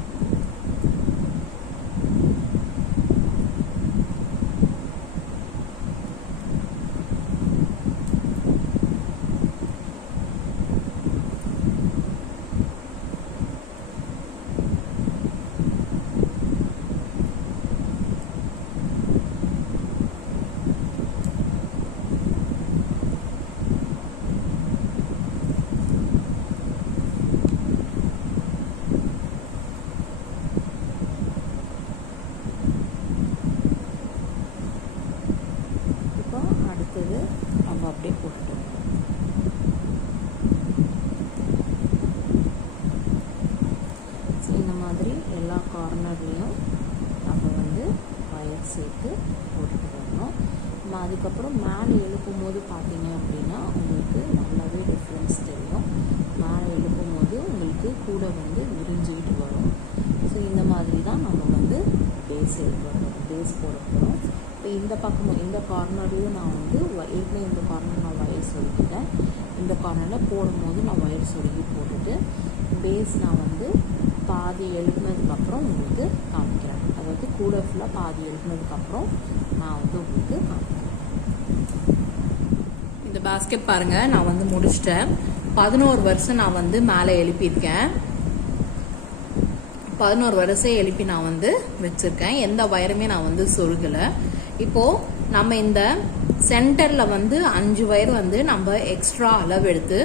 வந்து போட்டுட்டு வரணும். நம்ம அதுக்கப்புறம் மேலே எழுப்பும் போது பார்த்தீங்க அப்படின்னா உங்களுக்கு நல்லாவே டிஃப்ரென்ஸ் தெரியும். மேலே எழுப்பும் போது உங்களுக்கு கூட வந்து விரிஞ்சிக்கிட்டு வரும். ஸோ இந்த மாதிரி தான் நம்ம வந்து பேஸ் போட போகிறோம். இப்போ இந்த பக்கமும் இந்த கார்னரையும் நான் வந்து ஏற்கனவே இந்த கார்னர் நான் ஒயர் சொருகிட்டேன். இந்த கார்னரில் போடும்போது நான் ஒயர் சொருகி போட்டுட்டு பேஸ் நான் வந்து பாதி எழுதுனதுக்கப்புறம் உங்களுக்கு காமிக்கிறேன். அதாவது கூட ஃபுல்லாக பாதி எழுதுனதுக்கப்புறம் நான் வந்து உங்களுக்கு காமிக்கிறேன். இந்த பேஸ்கெட் பாருங்கள், நான் வந்து முடிச்சிட்டேன். 11 வருஷம் நான் வந்து மேலே எழுப்பியிருக்கேன். 11 வருஷம் எழுப்பி நான் வந்து வச்சுருக்கேன். எந்த வயருமே நான் வந்து சொருகலை. இப்போது நம்ம இந்த சென்டரில் வந்து 5 வயர் வந்து நம்ம எக்ஸ்ட்ரா அளவு எடுத்து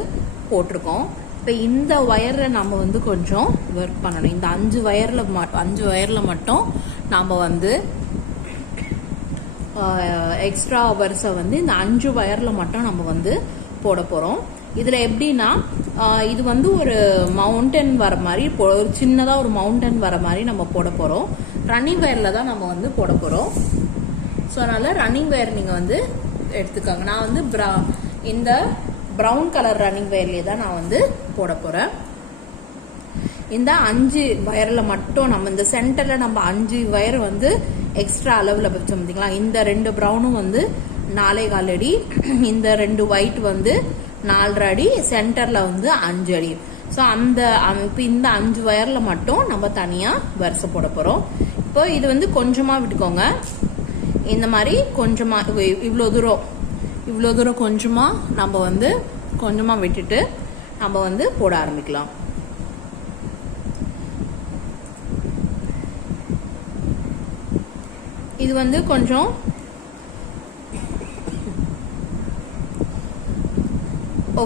போட்டிருக்கோம். இப்போ இந்த வயரில் நம்ம வந்து கொஞ்சம் ஒர்க் பண்ணணும். இந்த 5 வயரில் மட்டும் நாம் வந்து எக்ஸ்ட்ரா வரிசை வந்து இந்த 5 வயரில் மட்டும் நம்ம வந்து போட போகிறோம். இதில் எப்படின்னா இது வந்து ஒரு மவுண்டன் வர மாதிரி ஒரு சின்னதாக ஒரு மவுண்டன் வர மாதிரி நம்ம போட போகிறோம். ரன்னிங் வயரில் தான் நம்ம வந்து போட போகிறோம். ஸோ அதனால் ரன்னிங் வயர் நீங்கள் வந்து எடுத்துக்கோங்க. நான் வந்து இந்த ப்ரௌன் கலர் ரன்னிங் வயர்லேயே தான் நான் வந்து போட போகிறேன். இந்த 5 வயரில் மட்டும் நம்ம இந்த சென்டரில் நம்ம 5 வயர் வந்து எக்ஸ்ட்ரா அளவில் வச்சோம் பார்த்தீங்களா. இந்த 2 ப்ரௌனும் வந்து 4.25 அடி, இந்த 2 ஒயிட் வந்து 4.5 அடி, சென்டரில் வந்து 5 அடி. ஸோ இப்போ இந்த 5 வயரில் மட்டும் நம்ம தனியாக வரிசை போட போகிறோம். இப்போ இது வந்து கொஞ்சமாக விட்டுக்கோங்க. இந்த மாதிரி கொஞ்சமாக இவ்வளோ தூரம் கொஞ்சமாக நம்ம வந்து கொஞ்சமாக விட்டுட்டு நம்ம வந்து போட ஆரம்பிக்கலாம். இது வந்து கொஞ்சம்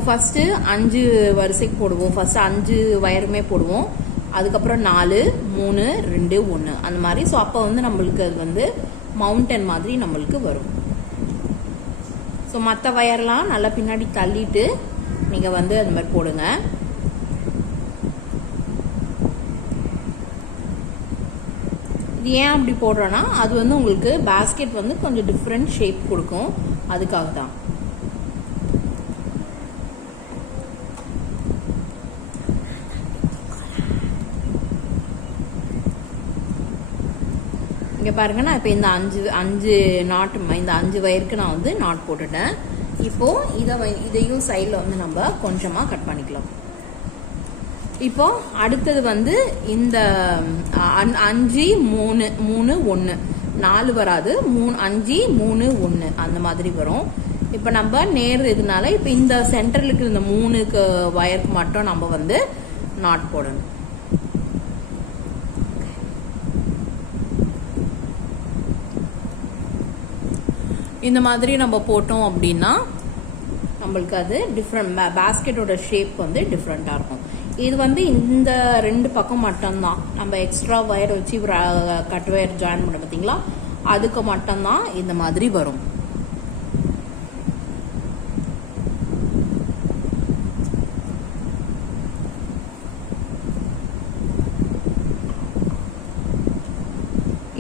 ஃபஸ்ட்டு 5 வரிசைக்கு போடுவோம். ஃபஸ்ட்டு 5 வயருமே போடுவோம். அதுக்கப்புறம் 4, 3, 2, 1 அந்த மாதிரி. ஸோ அப்போ வந்து நம்மளுக்கு அது வந்து மவுண்டன் மாதிரி நம்மளுக்கு வரும். ஸோ மற்ற வயர்லாம் நல்லா பின்னாடி தள்ளிட்டு நீங்கள் வந்து அந்த மாதிரி போடுங்க. இது ஏன் அப்படி போடுறோன்னா அது வந்து உங்களுக்கு பேஸ்கெட் வந்து கொஞ்சம் டிஃப்ரெண்ட் ஷேப் கொடுக்கும். அதுக்காக தான். இங்கே பாருங்கள், நான் இப்போ இந்த 5 நாட் இந்த 5 வயருக்கு நான் வந்து நாட் போட்டுட்டேன். இப்போது இதையும் சைடில் வந்து நம்ம கொஞ்சமாக கட் பண்ணிக்கலாம். இப்போ அடுத்தது வந்து இந்த 5, 3, 3, 1 4 வராது. 5, 3, 1 அந்த மாதிரி வரும். இப்போ நம்ம நேர் இதனால இப்போ இந்த சென்டரில் இருக்கிற இந்த 3 வயருக்கு மட்டும் நம்ம வந்து நாட் போடணும். இந்த மாதிரி நம்ம போட்டோம் அப்படின்னா நம்மளுக்கு அது டிஃப்ரெண்ட் பேஸ்கெட்டோட ஷேப் வந்து டிஃப்ரெண்ட்டாக இருக்கும். இது வந்து இந்த 2 பக்கம் மட்டும்தான் நம்ம எக்ஸ்ட்ரா வயர் வச்சு கட் வயர் ஜாயின் பண்ண பார்த்தீங்களா, அதுக்கு மட்டும்தான் இந்த மாதிரி வரும்.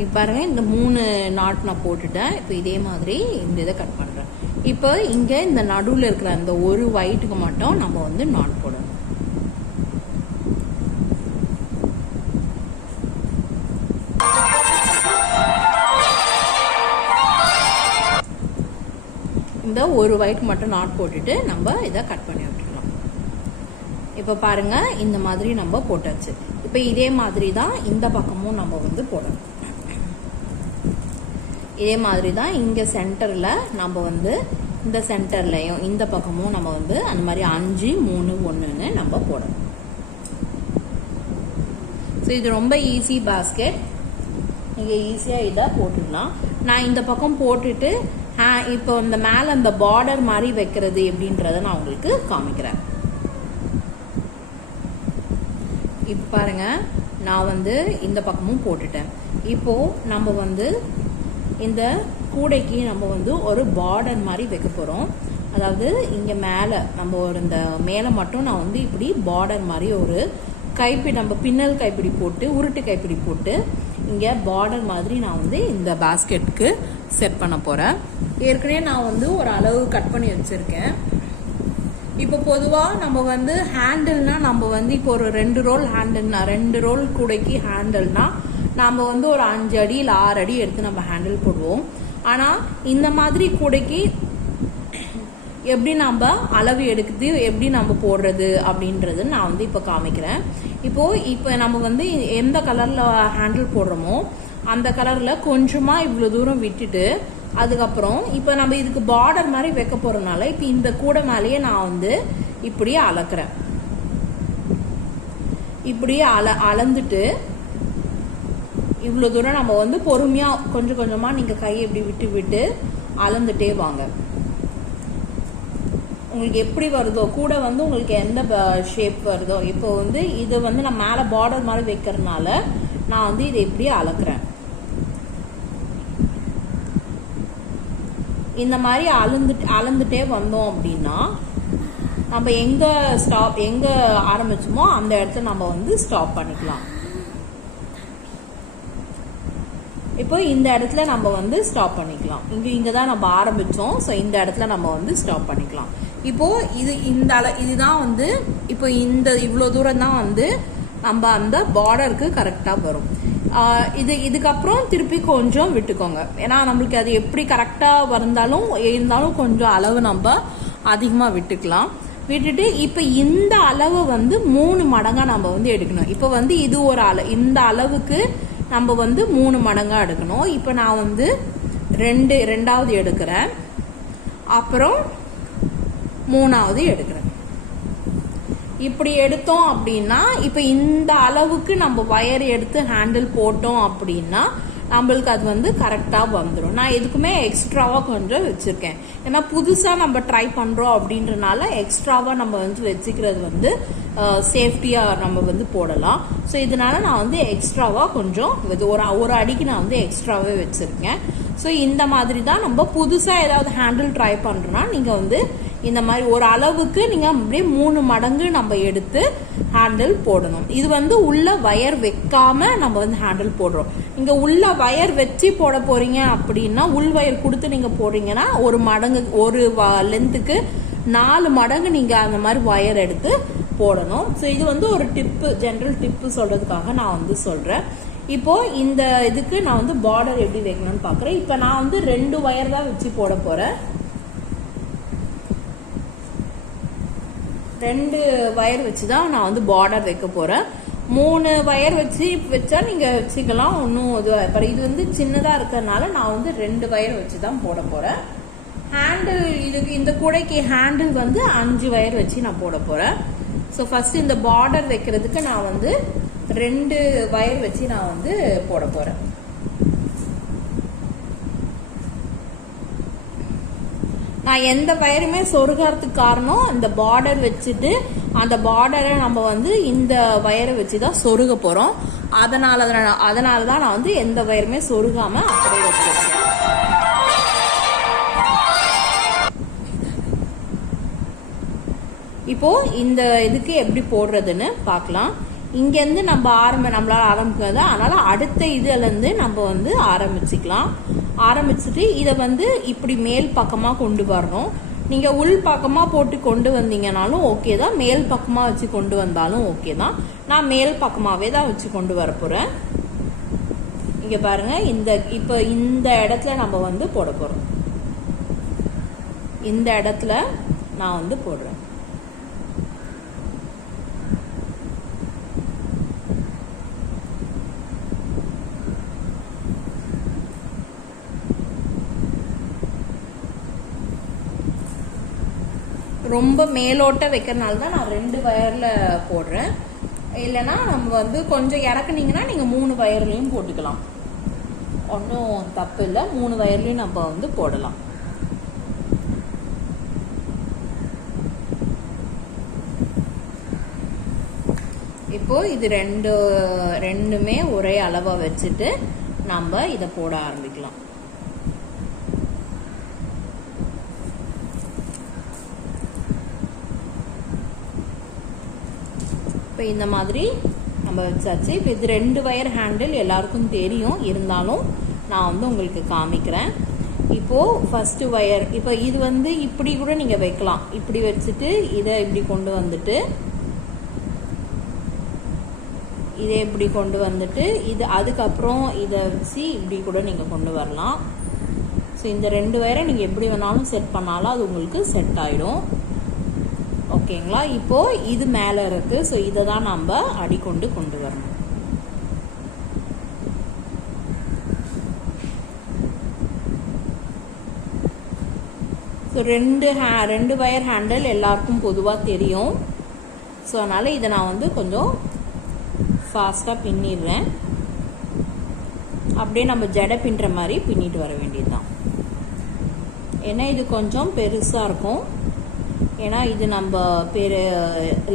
இப்போ பாருங்க, இந்த 3 நாட் நான் போட்டுட்டேன். இப்போ இதே மாதிரி இந்த இதை கட் பண்ணுறேன். இப்போ இங்கே இந்த நடுவில் இருக்கிற அந்த ஒரு ஒயிட்டுக்கு மட்டும் நம்ம வந்து நாட் போடணும். இந்த ஒரு ஒயிட் மட்டும் நாட் போட்டுட்டு நம்ம இதை கட் பண்ணி விட்டுக்கலாம். இப்போ பாருங்க, இந்த மாதிரி நம்ம போட்டாச்சு. இப்போ இதே மாதிரி தான் இந்த பக்கமும் நம்ம வந்து போடணும். இதே மாதிரி தான் இங்கே சென்டரில் நம்ம வந்து இந்த சென்டர்லையும் இந்த பக்கமும் நம்ம வந்து அந்த மாதிரி 5, 3, 1ன்னு நம்ம போடணும். ஸோ இது ரொம்ப ஈஸி பேஸ்கெட். நீங்கள் ஈஸியாக இதை போட்டுடலாம். நான் இந்த பக்கம் போட்டுட்டு இப்போ இந்த மேலே அந்த பார்டர் மாதிரி வைக்கிறது எப்படின்றத நான் உங்களுக்கு காமிக்கிறேன். இப்போ பாருங்க, நான் வந்து இந்த பக்கமும் போட்டுட்டேன். இப்போது நம்ம வந்து இந்த கூடைக்கு நம்ம வந்து ஒரு பார்டர் மாதிரி வைக்க போகிறோம். அதாவது இங்கே மேலே நம்ம ஒரு இந்த மேலே மட்டும் நான் வந்து இப்படி பார்டர் மாதிரி ஒரு கைப்பிடி, நம்ம பின்னல் கைப்பிடி போட்டு உருட்டு கைப்பிடி போட்டு இங்கே பார்டர் மாதிரி நான் வந்து இந்த பேஸ்கெட்டுக்கு செட் பண்ண போகிறேன். ஏற்கனவே நான் வந்து ஒரு அளவு கட் பண்ணி வச்சுருக்கேன். இப்போ பொதுவாக நம்ம வந்து ஹேண்டில்னா நம்ம வந்து இப்போ ஒரு 2 ரோல் ஹேண்டில்னா 2 ரோல் கூடைக்கு ஹேண்டில்னா நம்ம வந்து ஒரு 5 அடி இல்லை 6 அடி எடுத்து நம்ம ஹேண்டில் போடுவோம். ஆனால் இந்த மாதிரி கூடைக்கு எப்படி நம்ம அளவு எடுக்குது, எப்படி நம்ம போடுறது அப்படின்றது நான் வந்து இப்போ காமிக்கிறேன். இப்போ நம்ம வந்து எந்த கலரில் ஹேண்டில் போடுறோமோ அந்த கலரில் கொஞ்சமாக இவ்வளோ தூரம் விட்டுட்டு அதுக்கப்புறம் இப்போ நம்ம இதுக்கு பார்டர் மாதிரி வைக்க போகிறதுனால இப்போ இந்த கூடை மேலேயே நான் வந்து இப்படியே அளக்குறேன். இப்படியே அளந்துட்டு இவ்வளோ தூரம் நம்ம வந்து பொறுமையாக கொஞ்சம் கொஞ்சமாக நீங்கள் கையை இப்படி விட்டு விட்டு அளந்துட்டே வாங்க. உங்களுக்கு எப்படி வருதோ கூட வந்து உங்களுக்கு எந்த ஷேப் வருதோ, இப்போ வந்து இது வந்து நான் மேலே பார்டர் மாதிரி வைக்கிறதுனால நான் வந்து இதை இப்படியே அளக்குறேன். இந்த மாதிரி அளந்துட்டே வந்தோம் அப்படின்னா நம்ம எங்கே ஆரம்பிச்சோமோ அந்த இடத்துல நம்ம வந்து ஸ்டாப் பண்ணிக்கலாம். இப்போ இந்த இடத்துல நம்ம வந்து ஸ்டாப் பண்ணிக்கலாம். இங்கே தான் நம்ம ஆரம்பித்தோம். ஸோ இந்த இடத்துல நம்ம வந்து ஸ்டாப் பண்ணிக்கலாம். இப்போ இதுதான் வந்து இப்போ இவ்வளோ தூரம் தான் வந்து நம்ம அந்த பார்டருக்கு கரெக்டாக வரும். இதுக்கப்புறம் திருப்பி கொஞ்சம் விட்டுக்கோங்க. ஏன்னா நம்மளுக்கு அது எப்படி கரெக்டாக இருந்தாலும் கொஞ்சம் அளவு நம்ம அதிகமாக விட்டுக்கலாம். விட்டுட்டு இப்போ இந்த அளவு வந்து 3 மடங்காக நம்ம வந்து எடுக்கணும். இப்போ வந்து இது ஒரு இந்த அளவுக்கு நம்ம வந்து 3 மடங்காக எடுக்கணும். இப்போ நான் வந்து ரெண்டாவது எடுக்கிறேன், அப்புறம் 3ஆவது எடுக்கிறேன். இப்படி எடுத்தோம் அப்படின்னா இப்போ இந்த அளவுக்கு நம்ம வயர் எடுத்து ஹேண்டில் போட்டோம் அப்படின்னா நம்மளுக்கு அது வந்து கரெக்டாக வந்துடும். நான் எதுக்குமே எக்ஸ்ட்ராவாக கொஞ்சம் வச்சுருக்கேன். ஏன்னா புதுசாக நம்ம ட்ரை பண்ணுறோம் அப்படின்றனால எக்ஸ்ட்ராவாக நம்ம வந்து வச்சுக்கிறது வந்து சேஃப்டியாக நம்ம வந்து போடலாம். ஸோ இதனால நான் வந்து எக்ஸ்ட்ராவாக கொஞ்சம் ஒரு அடிக்கு நான் வந்து எக்ஸ்ட்ராவே வச்சுருக்கேன். ஸோ இந்த மாதிரி தான் நம்ம புதுசாக ஏதாவது ஹேண்டில் ட்ரை பண்ணுறோன்னா நீங்கள் வந்து இந்த மாதிரி ஒரு அளவுக்கு நீங்கள் அப்படியே 3 மடங்கு நம்ம எடுத்து ஹேண்டில் போடணும். இது வந்து உள்ள வயர் வைக்காம நம்ம வந்து ஹேண்டில் போடுறோம். நீங்கள் உள்ள வயர் வச்சு போட போறீங்க அப்படின்னா உள் வயர் கொடுத்து நீங்கள் போடுறீங்கன்னா ஒரு லென்த்துக்கு 4 மடங்கு நீங்கள் அந்த மாதிரி வயர் எடுத்து போடணும். ஸோ இது வந்து ஒரு ஜென்ரல் டிப்பு சொல்றதுக்காக நான் வந்து சொல்றேன். இப்போ இந்த இதுக்கு நான் வந்து பார்டர் எப்படி வைக்கணும்னு பார்க்குறேன். இப்போ நான் வந்து 2 வயர் தான் வச்சு போட போறேன். 2 வயர் வச்சு தான் நான் வந்து பார்டர் வைக்க போறேன். 3 வயர் வச்சா நீங்க வச்சுக்கலாம், ஒன்றும் இது வந்து சின்னதாக இருக்கிறதுனால நான் வந்து 2 வயர் வச்சு தான் போட போறேன். ஹேண்டில் இந்த கூடைக்கு ஹேண்டில் வந்து 5 வயர் வச்சு நான் போட போறேன். ஸோ ஃபர்ஸ்ட் இந்த பார்டர் வைக்கிறதுக்கு நான் வந்து 2 வயர் வச்சு நான் வந்து போட போறேன். நான் எந்த வயருமே சொருகிறதுக்கு காரணம் இந்த பார்டர் வச்சுட்டு அந்த பார்டரை நம்ம வந்து இந்த வயரை வச்சு தான் சொருக போறோம். அதனால தான் நான் வந்து எந்த வயருமே சொருகாம அப்படியே வச்சிருக்கேன். இப்போ இந்த இதுக்கு எப்படி போடுறதுன்னு பார்க்கலாம். இங்கேருந்து நம்மளால ஆரம்பிக்கிறது, அதனால அடுத்த இதுலேருந்து நம்ம வந்து ஆரம்பிச்சுட்டு இதை வந்து இப்படி மேல் பக்கமாக கொண்டு வரணும். நீங்கள் உள் பக்கமாக போட்டு கொண்டு வந்தீங்கனாலும் ஓகே தான், மேல் பக்கமாக வச்சு கொண்டு வந்தாலும் ஓகே தான். நான் மேல் பக்கமாகவே தான் வச்சு கொண்டு வர போகிறேன். இங்கே பாருங்க, இப்போ இந்த இடத்துல நம்ம வந்து போட போகிறோம். இந்த இடத்துல நான் வந்து போடுறேன். ரொம்ப மேலோட்ட வைக்கிறதுனால தான் நான் 2 வயர்ல போடுறேன். இல்லைன்னா நம்ம வந்து கொஞ்சம் இறக்குனீங்கன்னா நீங்கள் 3 வயர்லையும் போட்டுக்கலாம், ஒன்றும் தப்பு இல்லை. 3 வயர்லையும் நம்ம வந்து போடலாம். இப்போ இது ரெண்டுமே ஒரே அளவாக வச்சுட்டு நம்ம இதை போட ஆரம்பிக்கலாம். இப்போ இந்த மாதிரி நம்ம நம்ம வச்சாச்சு. இப்போ இது 2 வயர் ஹேண்டில் எல்லாருக்கும் தெரியும், இருந்தாலும் நான் வந்து உங்களுக்கு காமிக்கிறேன். இப்போது ஃபஸ்ட்டு வயர், இப்போ இது வந்து இப்படி கூட நீங்கள் வைக்கலாம். இப்படி வச்சுட்டு இதை இப்படி கொண்டு வந்துட்டு இதை இப்படி கொண்டு வந்துட்டு இது அதுக்கப்புறம் இதை வச்சு இப்படி கூட நீங்கள் கொண்டு வரலாம். ஸோ இந்த 2 வயரை நீங்கள் எப்படி வேணாலும் செட் பண்ணாலும் அது உங்களுக்கு செட் ஆகிடும். ஓகேங்களா? இப்போது இது மேலே இருக்குது. ஸோ இதை தான் நம்ம அடிக்கொண்டு கொண்டு வரணும். ஸோ 2 வயர் ஹேண்டில் எல்லாருக்கும் பொதுவாக தெரியும். ஸோ அதனால் இதை நான் வந்து கொஞ்சம் ஃபாஸ்ட்டாக பின்னிடுறேன். அப்படியே நம்ம ஜடை பின்னுற மாதிரி பின்னிட்டு வர வேண்டியது தான். ஏன்னா இது கொஞ்சம் பெருசாக இருக்கும். ஏன்னா இது நம்ம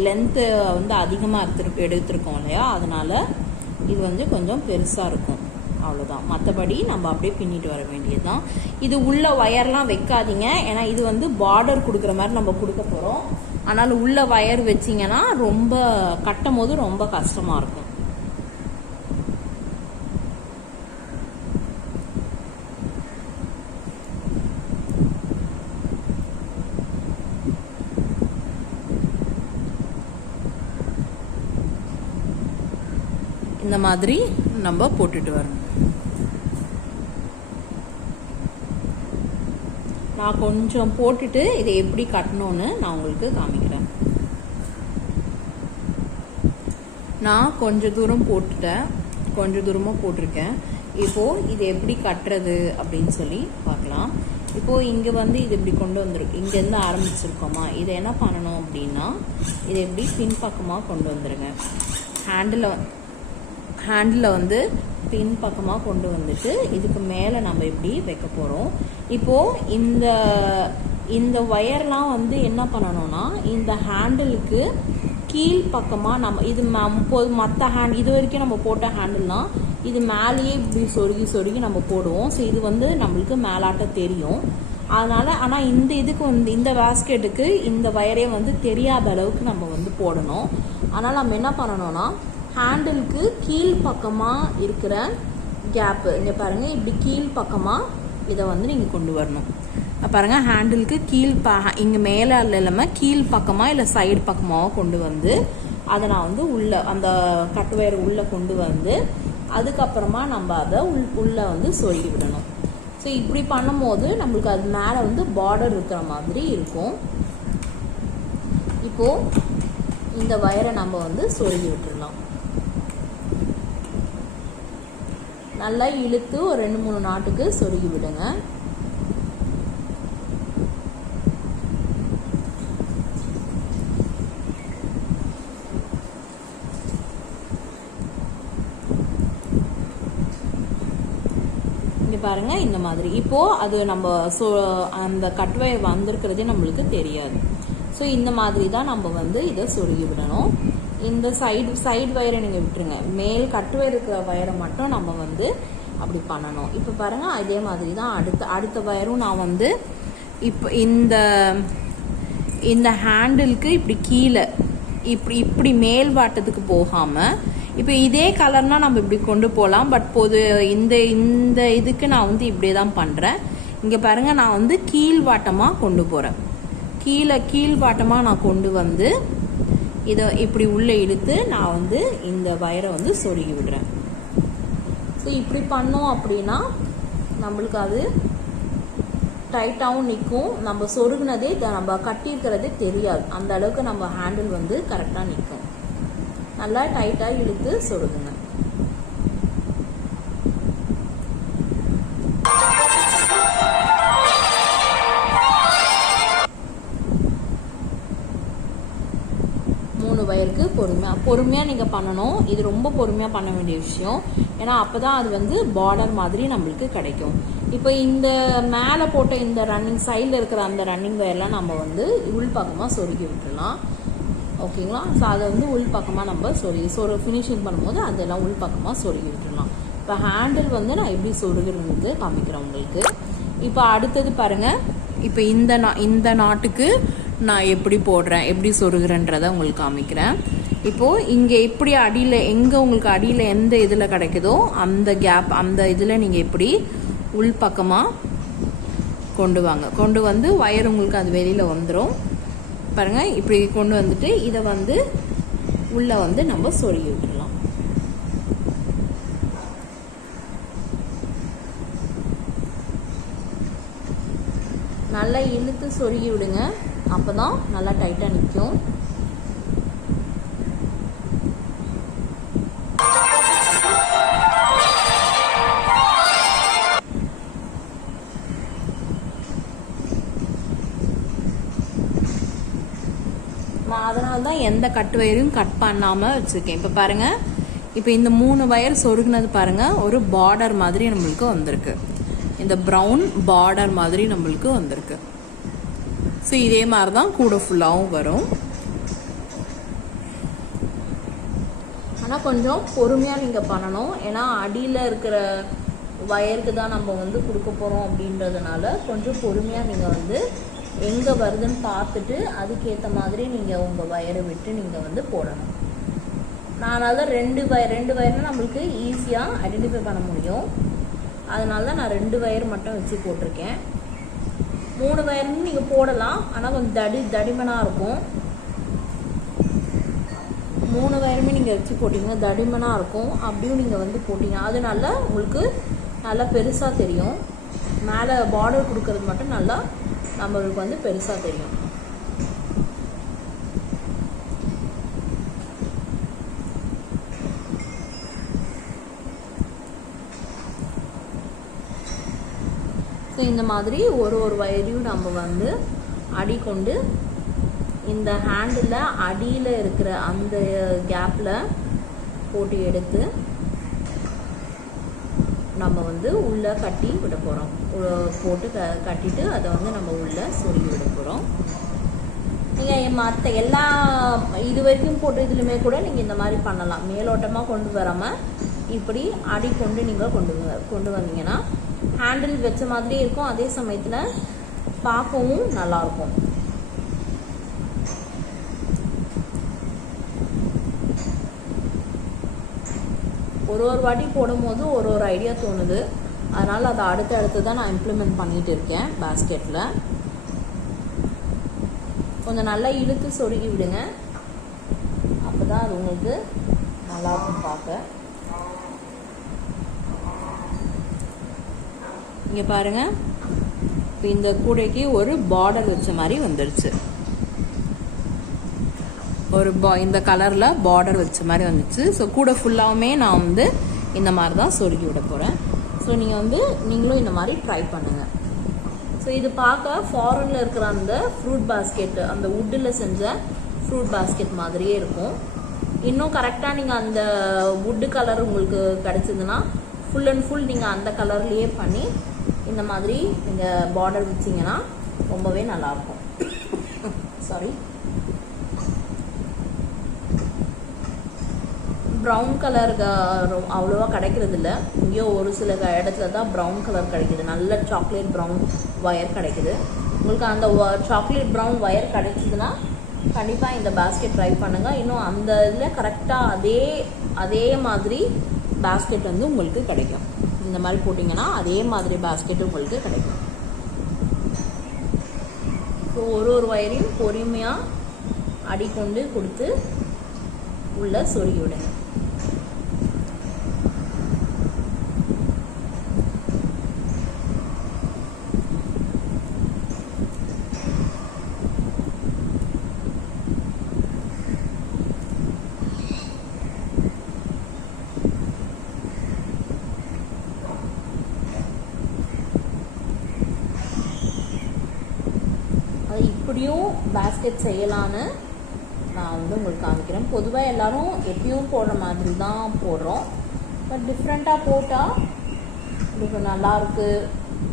லென்த்து வந்து அதிகமாக எடுத்துருக்கோம் இல்லையா, அதனால் இது வந்து கொஞ்சம் பெருசாக இருக்கும். அவ்வளோதான். மற்றபடி நம்ம அப்படியே பின்னிட்டு வர வேண்டியது தான். இது உள்ள வயர்லாம் வைக்காதீங்க. ஏன்னா இது வந்து பார்டர் கொடுக்குற மாதிரி நம்ம கொடுக்க போகிறோம். அதனால் உள்ள வயர் வச்சிங்கன்னா ரொம்ப கட்டும் போது ரொம்ப கஷ்டமாக இருக்கும். இந்த மாதிரி நம்ம போட்டுட்டு வரணும். நான் கொஞ்சம் போட்டுட்டு இதை எப்படி கட்டணும்னு நான் உங்களுக்கு காமிக்கிறேன். நான் கொஞ்சம் தூரம் போட்டுட்டேன், கொஞ்சம் தூரமாக போட்டிருக்கேன். இப்போது இது எப்படி கட்டுறது அப்படின்னு சொல்லி பார்க்கலாம். இப்போது இங்கே வந்து இது இப்படி கொண்டு வந்துருக்கு, இங்கேருந்து ஆரம்பிச்சிருக்கோமா, இதை என்ன பண்ணணும் அப்படின்னா இதை எப்படி பின்பக்கமாக கொண்டு வந்துடுங்க. ஹேண்டில் வந்து பின் பக்கமாக கொண்டு வந்துட்டு இதுக்கு மேலே நம்ம இப்படி வைக்க போகிறோம். இப்போது இந்த ஒயர்லாம் வந்து என்ன பண்ணணும்னா இந்த ஹேண்டிலுக்கு கீழ் பக்கமாக நம்ம இது மற்ற இது வரைக்கும் நம்ம போட்ட ஹேண்டில்னால் இது மேலேயே இப்படி சொருகி நம்ம போடுவோம். ஸோ இது வந்து நம்மளுக்கு மேலாட்ட தெரியும். அதனால் ஆனால் இதுக்கு வந்து இந்த பேஸ்கெட்டுக்கு இந்த வயரே வந்து தெரியாத அளவுக்கு நம்ம வந்து போடணும். அதனால் நம்ம என்ன பண்ணணும்னா ஹேண்டிலுக்கு கீழ் பக்கமாக இருக்கிற கேப்பு இங்கே பாருங்கள், இப்படி கீழ் பக்கமாக இதை வந்து நீங்கள் கொண்டு வரணும். பாருங்கள், ஹேண்டிலுக்கு இங்கே மேலே இல்லாமல் கீழ் பக்கமாக இல்லை சைடு பக்கமாக கொண்டு வந்து அதை நான் வந்து உள்ளே அந்த கட்டு வயர் உள்ளே கொண்டு வந்து அதுக்கப்புறமா நம்ம அதை உள்ளே வந்து சொருகி விடணும். ஸோ இப்படி பண்ணும்போது நம்மளுக்கு அது மேலே வந்து பார்டர் இருக்கிற மாதிரி இருக்கும். இப்போது இந்த வயரை நம்ம வந்து சொருகி விட்டுடலாம். நல்லா இழுத்து ஒரு 2-3 நாட்டுக்கு சொருகி விடுங்க. இங்கே பாருங்கள், இந்த மாதிரி. இப்போது அது நம்ம அந்த கட்வயர் வந்திருக்கிறதே நம்மளுக்கு தெரியாது. ஸோ இந்த மாதிரி தான் நம்ம வந்து இதை சொருகி விடணும். இந்த சைடு வயரை நீங்கள் விட்டுருங்க, மேல் கட்டு வயர் இருக்கிற வயரை மட்டும் நம்ம வந்து அப்படி பண்ணணும். இப்போ பாருங்கள், அதே மாதிரி தான் அடுத்த வயரும் நான் வந்து இப்போ இந்த ஹேண்டிலுக்கு இப்படி கீழே இப்படி மேல் வாட்டத்துக்கு போகாமல் இப்போ இதே கலர்னால் நம்ம இப்படி கொண்டு போகலாம். பட் இந்த இதுக்கு நான் வந்து இப்படியே தான் பண்ணுறேன். இங்கே பாருங்கள், நான் வந்து கீழ் வாட்டமாக கொண்டு போகிறேன். கீழ் வாட்டமாக நான் கொண்டு வந்து இதை இப்படி உள்ளே இழுத்து நான் வந்து இந்த வயரை வந்து சொருகி விடுறேன். ஸோ இப்படி பண்ணோம் அப்படின்னா நம்மளுக்கு அது டைட்டாகவும் நிற்கும். நம்ம சொருகினதே நம்ம கட்டியிருக்கிறதே தெரியாது. அந்த அளவுக்கு நம்ம ஹேண்டில் வந்து கரெக்டாக நிற்கும். நல்லா டைட்டாக இழுத்து சொருகுங்க. வயருக்கு பொறுமையாக நீங்கள் பண்ணணும். இது ரொம்ப பொறுமையாக பண்ண வேண்டிய விஷயம். ஏன்னா அப்போ தான் அது வந்து பார்டர் மாதிரி நம்மளுக்கு கிடைக்கும். இப்போ இந்த மேலே போட்ட இந்த ரன்னிங் சைடில் இருக்கிற அந்த ரன்னிங் வயர்லாம் நம்ம வந்து உள் பக்கமாக சொருகி விட்டுடலாம். ஓகேங்களா? ஸோ அதை வந்து உள் பக்கமாக நம்ம ஃபினிஷிங் பண்ணும்போது அதெல்லாம் உள் பக்கமாக சொருகி விட்டுடலாம். இப்போ ஹேண்டில் வந்து நான் எப்படி சொருகிறது காமிக்கிறேன் உங்களுக்கு. இப்போ அடுத்தது பாருங்கள், இப்போ இந்த நாட்டுக்கு நான் எப்படி போடுறேன், எப்படி சொருகிறேன்றதை உங்களுக்கு காமிக்கிறேன். இப்போது இங்கே எப்படி அடியில் எங்கே உங்களுக்கு அடியில் எந்த இதில் கிடைக்குதோ அந்த கேப், அந்த இதில் நீங்கள் எப்படி உள் பக்கமாக கொண்டு வந்து வயர் உங்களுக்கு அது வெளியில் வந்துடும் பாருங்கள். இப்படி கொண்டு வந்துட்டு இதை வந்து உள்ளே வந்து நம்ம சொருகி விட்டுடலாம். நல்லா இழுத்து சொருகி விடுங்க, அப்போ தான் நல்லா டைட்டாக நிற்கும். நான் அதனால தான் எந்த கட்டு வயரையும் கட் பண்ணாமல் வச்சுருக்கேன். இப்போ பாருங்கள், இப்போ இந்த 3 வயர் சொருகினது பாருங்கள், ஒரு பார்டர் மாதிரி நம்மளுக்கு வந்திருக்கு. இந்த ப்ரௌன் பார்டர் மாதிரி நம்மளுக்கு வந்திருக்கு. ஸோ இதே மாதிரி தான் கூட ஃபுல்லாகவும் வரும். ஆனால் கொஞ்சம் பொறுமையாக நீங்கள் பண்ணணும். ஏன்னா அடியில் இருக்கிற வயருக்கு தான் நம்ம வந்து கொடுக்க போகிறோம் அப்படின்றதுனால கொஞ்சம் பொறுமையாக நீங்கள் வந்து எங்கே வருதுன்னு பார்த்துட்டு அதுக்கேற்ற மாதிரி நீங்கள் உங்கள் வயரை விட்டு நீங்கள் வந்து போடணும். நான் அதனால 2 வயர்னா நம்மளுக்கு ஈஸியாக ஐடென்டிஃபை பண்ண முடியும். அதனால தான் நான் 2 வயர் மட்டும் வச்சு போட்டிருக்கேன். 3 வயர்னு நீங்கள் போடலாம், ஆனால் கொஞ்சம் தடிமனாக இருக்கும். 3 வயருமே நீங்கள் வச்சு போட்டிங்கன்னா தடிமனாக இருக்கும். அப்படியும் நீங்கள் வந்து போட்டிங்க அதனால உங்களுக்கு நல்லா பெருசாக தெரியும். மேலே பார்டர் கொடுக்கறது மட்டும் நல்லா நம்மளுக்கு வந்து பெருசாக தெரியும். ஸோ இந்த மாதிரி ஒரு வயரையும் நம்ம வந்து அடி கொண்டு இந்த ஹேண்டில் அடியில் இருக்கிற அந்த கேப்பில் போட்டு எடுத்து நம்ம வந்து உள்ளே கட்டி விட போகிறோம். போட்டு கட்டிட்டு அதை வந்து நம்ம உள்ளே சொருகி விட போகிறோம். நீங்கள் மற்ற எல்லா இது வரைக்கும் போட்டு இதுலையுமே கூட நீங்கள் இந்த மாதிரி பண்ணலாம். மேலோட்டமாக கொண்டு வராமல் இப்படி அடி கொண்டு நீங்கள் கொண்டு வந்தீங்கன்னா ஹேண்டில் வச்ச மாதிரி இருக்கும். அதே சமயத்தில் பார்க்கவும் நல்லாயிருக்கும். ஒரு வாட்டி போடும்போது ஒரு ஐடியா தோணுது. அதனால் அதை அடுத்து தான் நான் இம்ப்ளிமெண்ட் பண்ணிகிட்டு இருக்கேன் பேஸ்கெட்டில். கொஞ்சம் நல்லா இழுத்து சொருகி விடுங்க, அப்போ தான் அது உங்களுக்கு நல்லாயிருக்கும் பார்க்க. இங்கே பாருங்கள், இப்போ இந்த கூடைக்கு ஒரு பார்டர் வச்ச மாதிரி வந்துடுச்சு. இந்த கலரில் பார்டர் வச்ச மாதிரி வந்துச்சு. ஸோ கூட ஃபுல்லாகவுமே நான் வந்து இந்த மாதிரி தான் சொருகி விட போகிறேன். ஸோ நீங்களும் இந்த மாதிரி ட்ரை பண்ணுங்கள். ஸோ இது பார்க்க ஃபாரினில் இருக்கிற அந்த ஃப்ரூட் பாஸ்கெட், அந்த வுட்டில் செஞ்ச ஃப்ரூட் பாஸ்கெட் மாதிரியே இருக்கும். இன்னும் கரெக்டாக நீங்கள் அந்த வுட்டு கலர் உங்களுக்கு கிடச்சிதுன்னா ஃபுல் அண்ட் ஃபுல் நீங்கள் அந்த கலர்லேயே பண்ணி இந்த மாதிரி நீங்கள் பார்டர் வச்சிங்கன்னா ரொம்பவே நல்லாயிருக்கும். சாரி, ப்ரௌன் கலர் அவ்வளோவா கிடைக்கிறது இல்லை. இங்கேயோ ஒரு சில இடத்துல தான் ப்ரௌன் கலர் கிடைக்கிது. நல்ல சாக்லேட் ப்ரௌன் ஒயர் கிடைக்குது. உங்களுக்கு அந்த சாக்லேட் ப்ரௌன் ஒயர் கிடைச்சிதுன்னா கண்டிப்பாக இந்த பாஸ்கெட் ட்ரை பண்ணுங்கள். இன்னும் அந்த இதில் கரெக்டாக அதே மாதிரி பாஸ்கெட் வந்து உங்களுக்கு கிடைக்கும். இந்த மாதிரி போட்டிங்கன்னா அதே மாதிரி பாஸ்கெட் உங்களுக்கு கிடைக்கும். ஸோ ஒரு வயரையும் பொறுமையாக அடி கொண்டு கொடுத்து உள்ளே சொருகி விடுங்க. அது இப்படியும் பாஸ்கெட் செய்யலான்னு நான் வந்து உங்களுக்கு காமிக்கிறேன். பொதுவாக எல்லோரும் எப்பயும் போடுற மாதிரி தான் போடுறோம். பட் டிஃப்ரெண்ட்டாக போட்டால் உங்களுக்கு நல்லாயிருக்கு.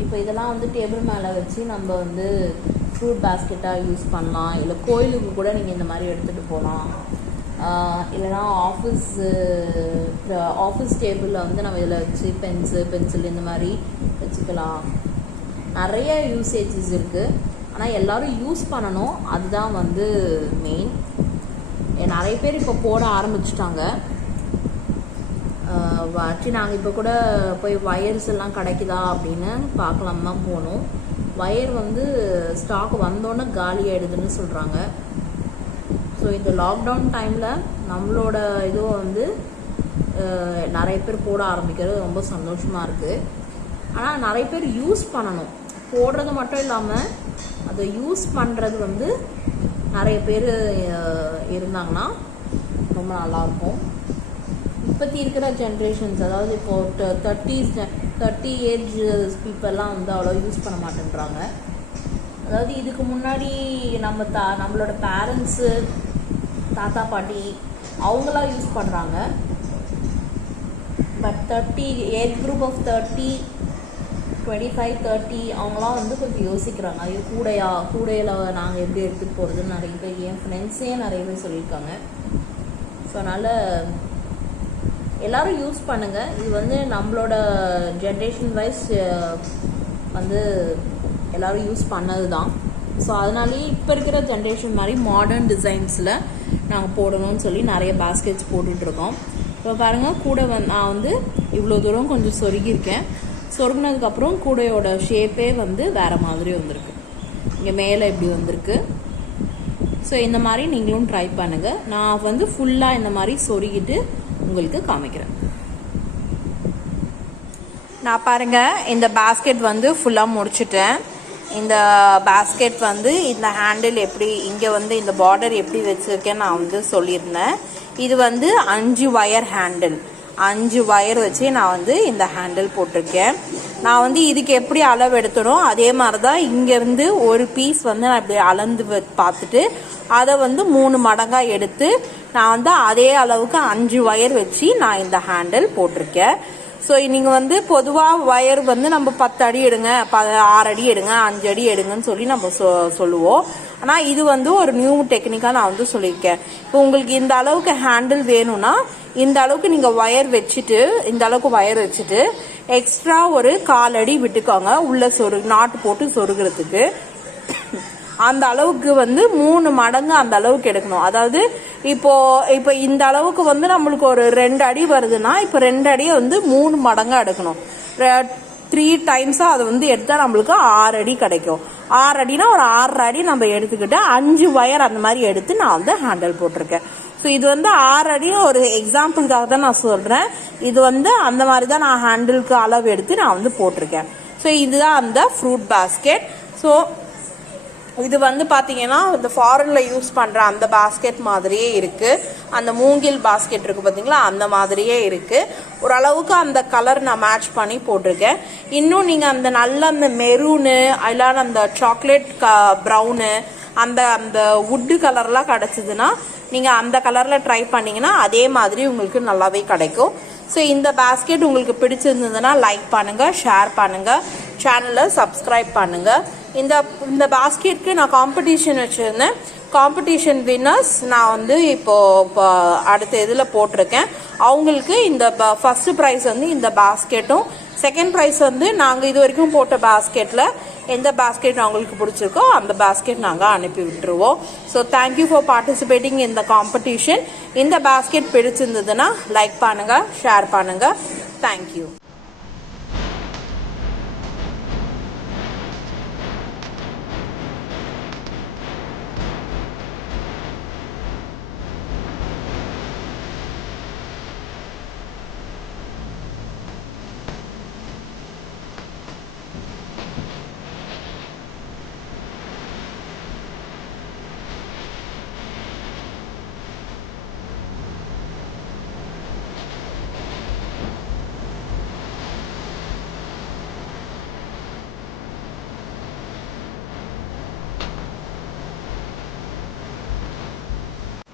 இப்போ இதெல்லாம் வந்து டேபிள் மேலே வச்சு நம்ம வந்து ஃப்ரூட் பாஸ்கெட்டாக யூஸ் பண்ணலாம். இல்லை கோயிலுக்கு கூட நீங்கள் இந்த மாதிரி எடுத்துகிட்டு போகலாம். இல்லைனா ஆஃபீஸ் டேபிளில் வந்து நம்ம இதில் வச்சு பென்சில் இந்த மாதிரி வச்சுக்கலாம். நிறைய யூசேஜஸ் இருக்குது. ஆனால் எல்லோரும் யூஸ் பண்ணணும், அதுதான் வந்து மெயின். நிறைய பேர் இப்போ போட ஆரம்பிச்சிட்டாங்க. ஆக்சுவலி நாங்கள் இப்போ கூட போய் வயர்ஸ் எல்லாம் கிடைக்குதா அப்படின்னு பார்க்கலாம் தான் போனோம். வயர் வந்து ஸ்டாக் வந்தோன்னே காலி ஆகிடுதுன்னு சொல்கிறாங்க. ஸோ இந்த லாக்டவுன் டைமில் நம்மளோட இதுவும் வந்து நிறைய பேர் போட ஆரம்பிக்கிறது ரொம்ப சந்தோஷமாக இருக்குது. ஆனால் நிறைய பேர் யூஸ் பண்ணணும், போடுறது மட்டும் இல்லாமல் அதை யூஸ் பண்ணுறது வந்து நிறைய பேர் இருந்தாங்கன்னா ரொம்ப நல்லாயிருக்கும். இப்போத்தி இருக்கிற ஜென்ரேஷன்ஸ், அதாவது இப்போது 30 ஏஜ் பீப்புளெலாம் வந்து அவ்வளோ யூஸ் பண்ண மாட்டேன்றாங்க. அதாவது இதுக்கு முன்னாடி நம்மளோட பேரண்ட்ஸு, தாத்தா பாட்டி அவங்களாம் யூஸ் பண்ணுறாங்க. பட் 30 ஏஜ் குரூப் ஆஃப் 30, 25, 30 அவங்களாம் வந்து கொஞ்சம் யோசிக்கிறாங்க. ஐயோ கூடையில் நாங்கள் எப்படி எடுத்துகிட்டு போகிறதுன்னு நிறைய பேர், என் ஃப்ரெண்ட்ஸே நிறைய பேர் சொல்லியிருக்காங்க. ஸோ அதனால் எல்லோரும் யூஸ் பண்ணுங்கள். இது வந்து நம்மளோட ஜென்ரேஷன் வைஸ் வந்து எல்லோரும் யூஸ் பண்ணது தான். ஸோ அதனாலேயே இப்போ இருக்கிற ஜென்ரேஷன் மாதிரி மாடர்ன் டிசைன்ஸில் நாங்கள் போடணும்னு சொல்லி நிறைய பாஸ்கெட்ஸ் போட்டுட்ருக்கோம். இப்போ பாருங்கள், கூடை நான் வந்து இவ்வளோ தூரம் கொஞ்சம் சொருகியிருக்கேன். சொருகினதுக்கப்புறம் கூடையோட ஷேப்பே வந்து வேறு மாதிரி வந்திருக்கு. இங்கே மேலே இப்படி வந்திருக்கு. ஸோ இந்த மாதிரி நீங்களும் ட்ரை பண்ணுங்கள். நான் வந்து ஃபுல்லாக இந்த மாதிரி சொருகிட்டு உங்களுக்கு காமிக்கிறேன். நான் பாருங்கள், இந்த பாஸ்கெட் வந்து ஃபுல்லாக முடிச்சிட்டேன். இந்த பாஸ்கெட் வந்து இந்த ஹேண்டில் எப்படி, இங்கே வந்து இந்த பார்டர் எப்படி வச்சுருக்கேன் நான் வந்து சொல்லியிருந்தேன். இது வந்து 5 வயர் ஹேண்டில், 5 வயர் வச்சு நான் வந்து இந்த ஹேண்டில் போட்டிருக்கேன். நான் வந்து இதுக்கு எப்படி அளவு எடுத்தனோ அதே மாதிரி தான் இங்கேருந்து ஒரு பீஸ் வந்து நான் இப்படி அளந்து பார்த்துட்டு அதை வந்து 3 மடங்காக எடுத்து நான் வந்து அதே அளவுக்கு 5 வயர் வச்சு நான் இந்த ஹேண்டில் போட்டிருக்கேன். ஸோ நீங்கள் வந்து பொதுவாக வயர் வந்து நம்ம 10 அடி எடுங்க, 6 அடி எடுங்க, 5 அடி எடுங்கன்னு சொல்லி நம்ம சொல்லுவோம். ஆனால் இது வந்து ஒரு நியூ டெக்னிக்காக நான் வந்து சொல்லியிருக்கேன். இப்போ உங்களுக்கு இந்த அளவுக்கு ஹேண்டில் வேணும்னா இந்த அளவுக்கு நீங்கள் வயர் வச்சுட்டு, இந்த அளவுக்கு வயர் வச்சுட்டு எக்ஸ்ட்ரா ஒரு 1/4 அடி விட்டுக்கோங்க உள்ள நாட்டு போட்டு சொருகிறதுக்கு. அந்த அளவுக்கு வந்து 3 மடங்கு அந்த அளவுக்கு எடுக்கணும். அதாவது இப்போ இந்த அளவுக்கு வந்து நம்மளுக்கு ஒரு 2 அடி வருதுன்னா இப்போ 2 அடியை வந்து 3 மடங்கா எடுக்கணும். 3 டைம்ஸாக அதை வந்து எடுத்தால் நம்மளுக்கு 6 அடி கிடைக்கும். 6 அடினா ஒரு 6 அடி நம்ம எடுத்துக்கிட்டு 5 வயர் அந்த மாதிரி எடுத்து நான் வந்து ஹேண்டில் போட்டிருக்கேன். ஸோ இது வந்து 6 அடி ஒரு எக்ஸாம்பிளுக்காக தான் நான் சொல்கிறேன். இது வந்து அந்த மாதிரி தான் நான் ஹேண்டிலுக்கு அளவு எடுத்து நான் வந்து போட்டிருக்கேன். ஸோ இதுதான் அந்த ஃப்ரூட் பாஸ்கெட். ஸோ இது வந்து பார்த்தீங்கன்னா இந்த ஃபாரினில் யூஸ் பண்ணுற அந்த பாஸ்கெட் மாதிரியே இருக்குது. அந்த மூங்கில் பாஸ்கெட் இருக்குது பார்த்தீங்களா, அந்த மாதிரியே இருக்குது. ஓரளவுக்கு அந்த கலர் நான் மேட்ச் பண்ணி போட்டிருக்கேன். இன்னும் நீங்கள் அந்த மெரூனு இல்லைன்னா அந்த சாக்லேட் ப்ரௌனு அந்த வுட்டு கலர்லாம் கிடச்சிதுன்னா நீங்கள் அந்த கலரில் ட்ரை பண்ணிங்கன்னா அதே மாதிரி உங்களுக்கு நல்லாவே கிடைக்கும். ஸோ இந்த பாஸ்கெட் உங்களுக்கு பிடிச்சிருந்ததுன்னா லைக் பண்ணுங்கள், ஷேர் பண்ணுங்கள், சேனலை சப்ஸ்கிரைப் பண்ணுங்கள். இந்த பாஸ்கெட்க்கு நான் காம்படிஷன் வச்சுருந்தேன். காம்படிஷன் வின்னர்ஸ் நான் வந்து இப்போ அடுத்த இதில் போட்டிருக்கேன். அவங்களுக்கு இந்த ஃபர்ஸ்ட் ப்ரைஸ் வந்து இந்த பாஸ்கெட்டும், செகண்ட் ப்ரைஸ் வந்து நாங்கள் இது வரைக்கும் போட்ட பாஸ்கெட்டில் எந்த பாஸ்கெட் அவங்களுக்கு பிடிச்சிருக்கோ அந்த பாஸ்கெட் நாங்கள் அனுப்பி விட்டுருவோம். ஸோ தேங்க்யூ ஃபார் பார்ட்டிசிபேட்டிங் இந்த காம்படிஷன். இந்த பாஸ்கெட் பிடிச்சிருந்ததுன்னா லைக் பண்ணுங்கள், ஷேர் பண்ணுங்கள். தேங்க்யூ.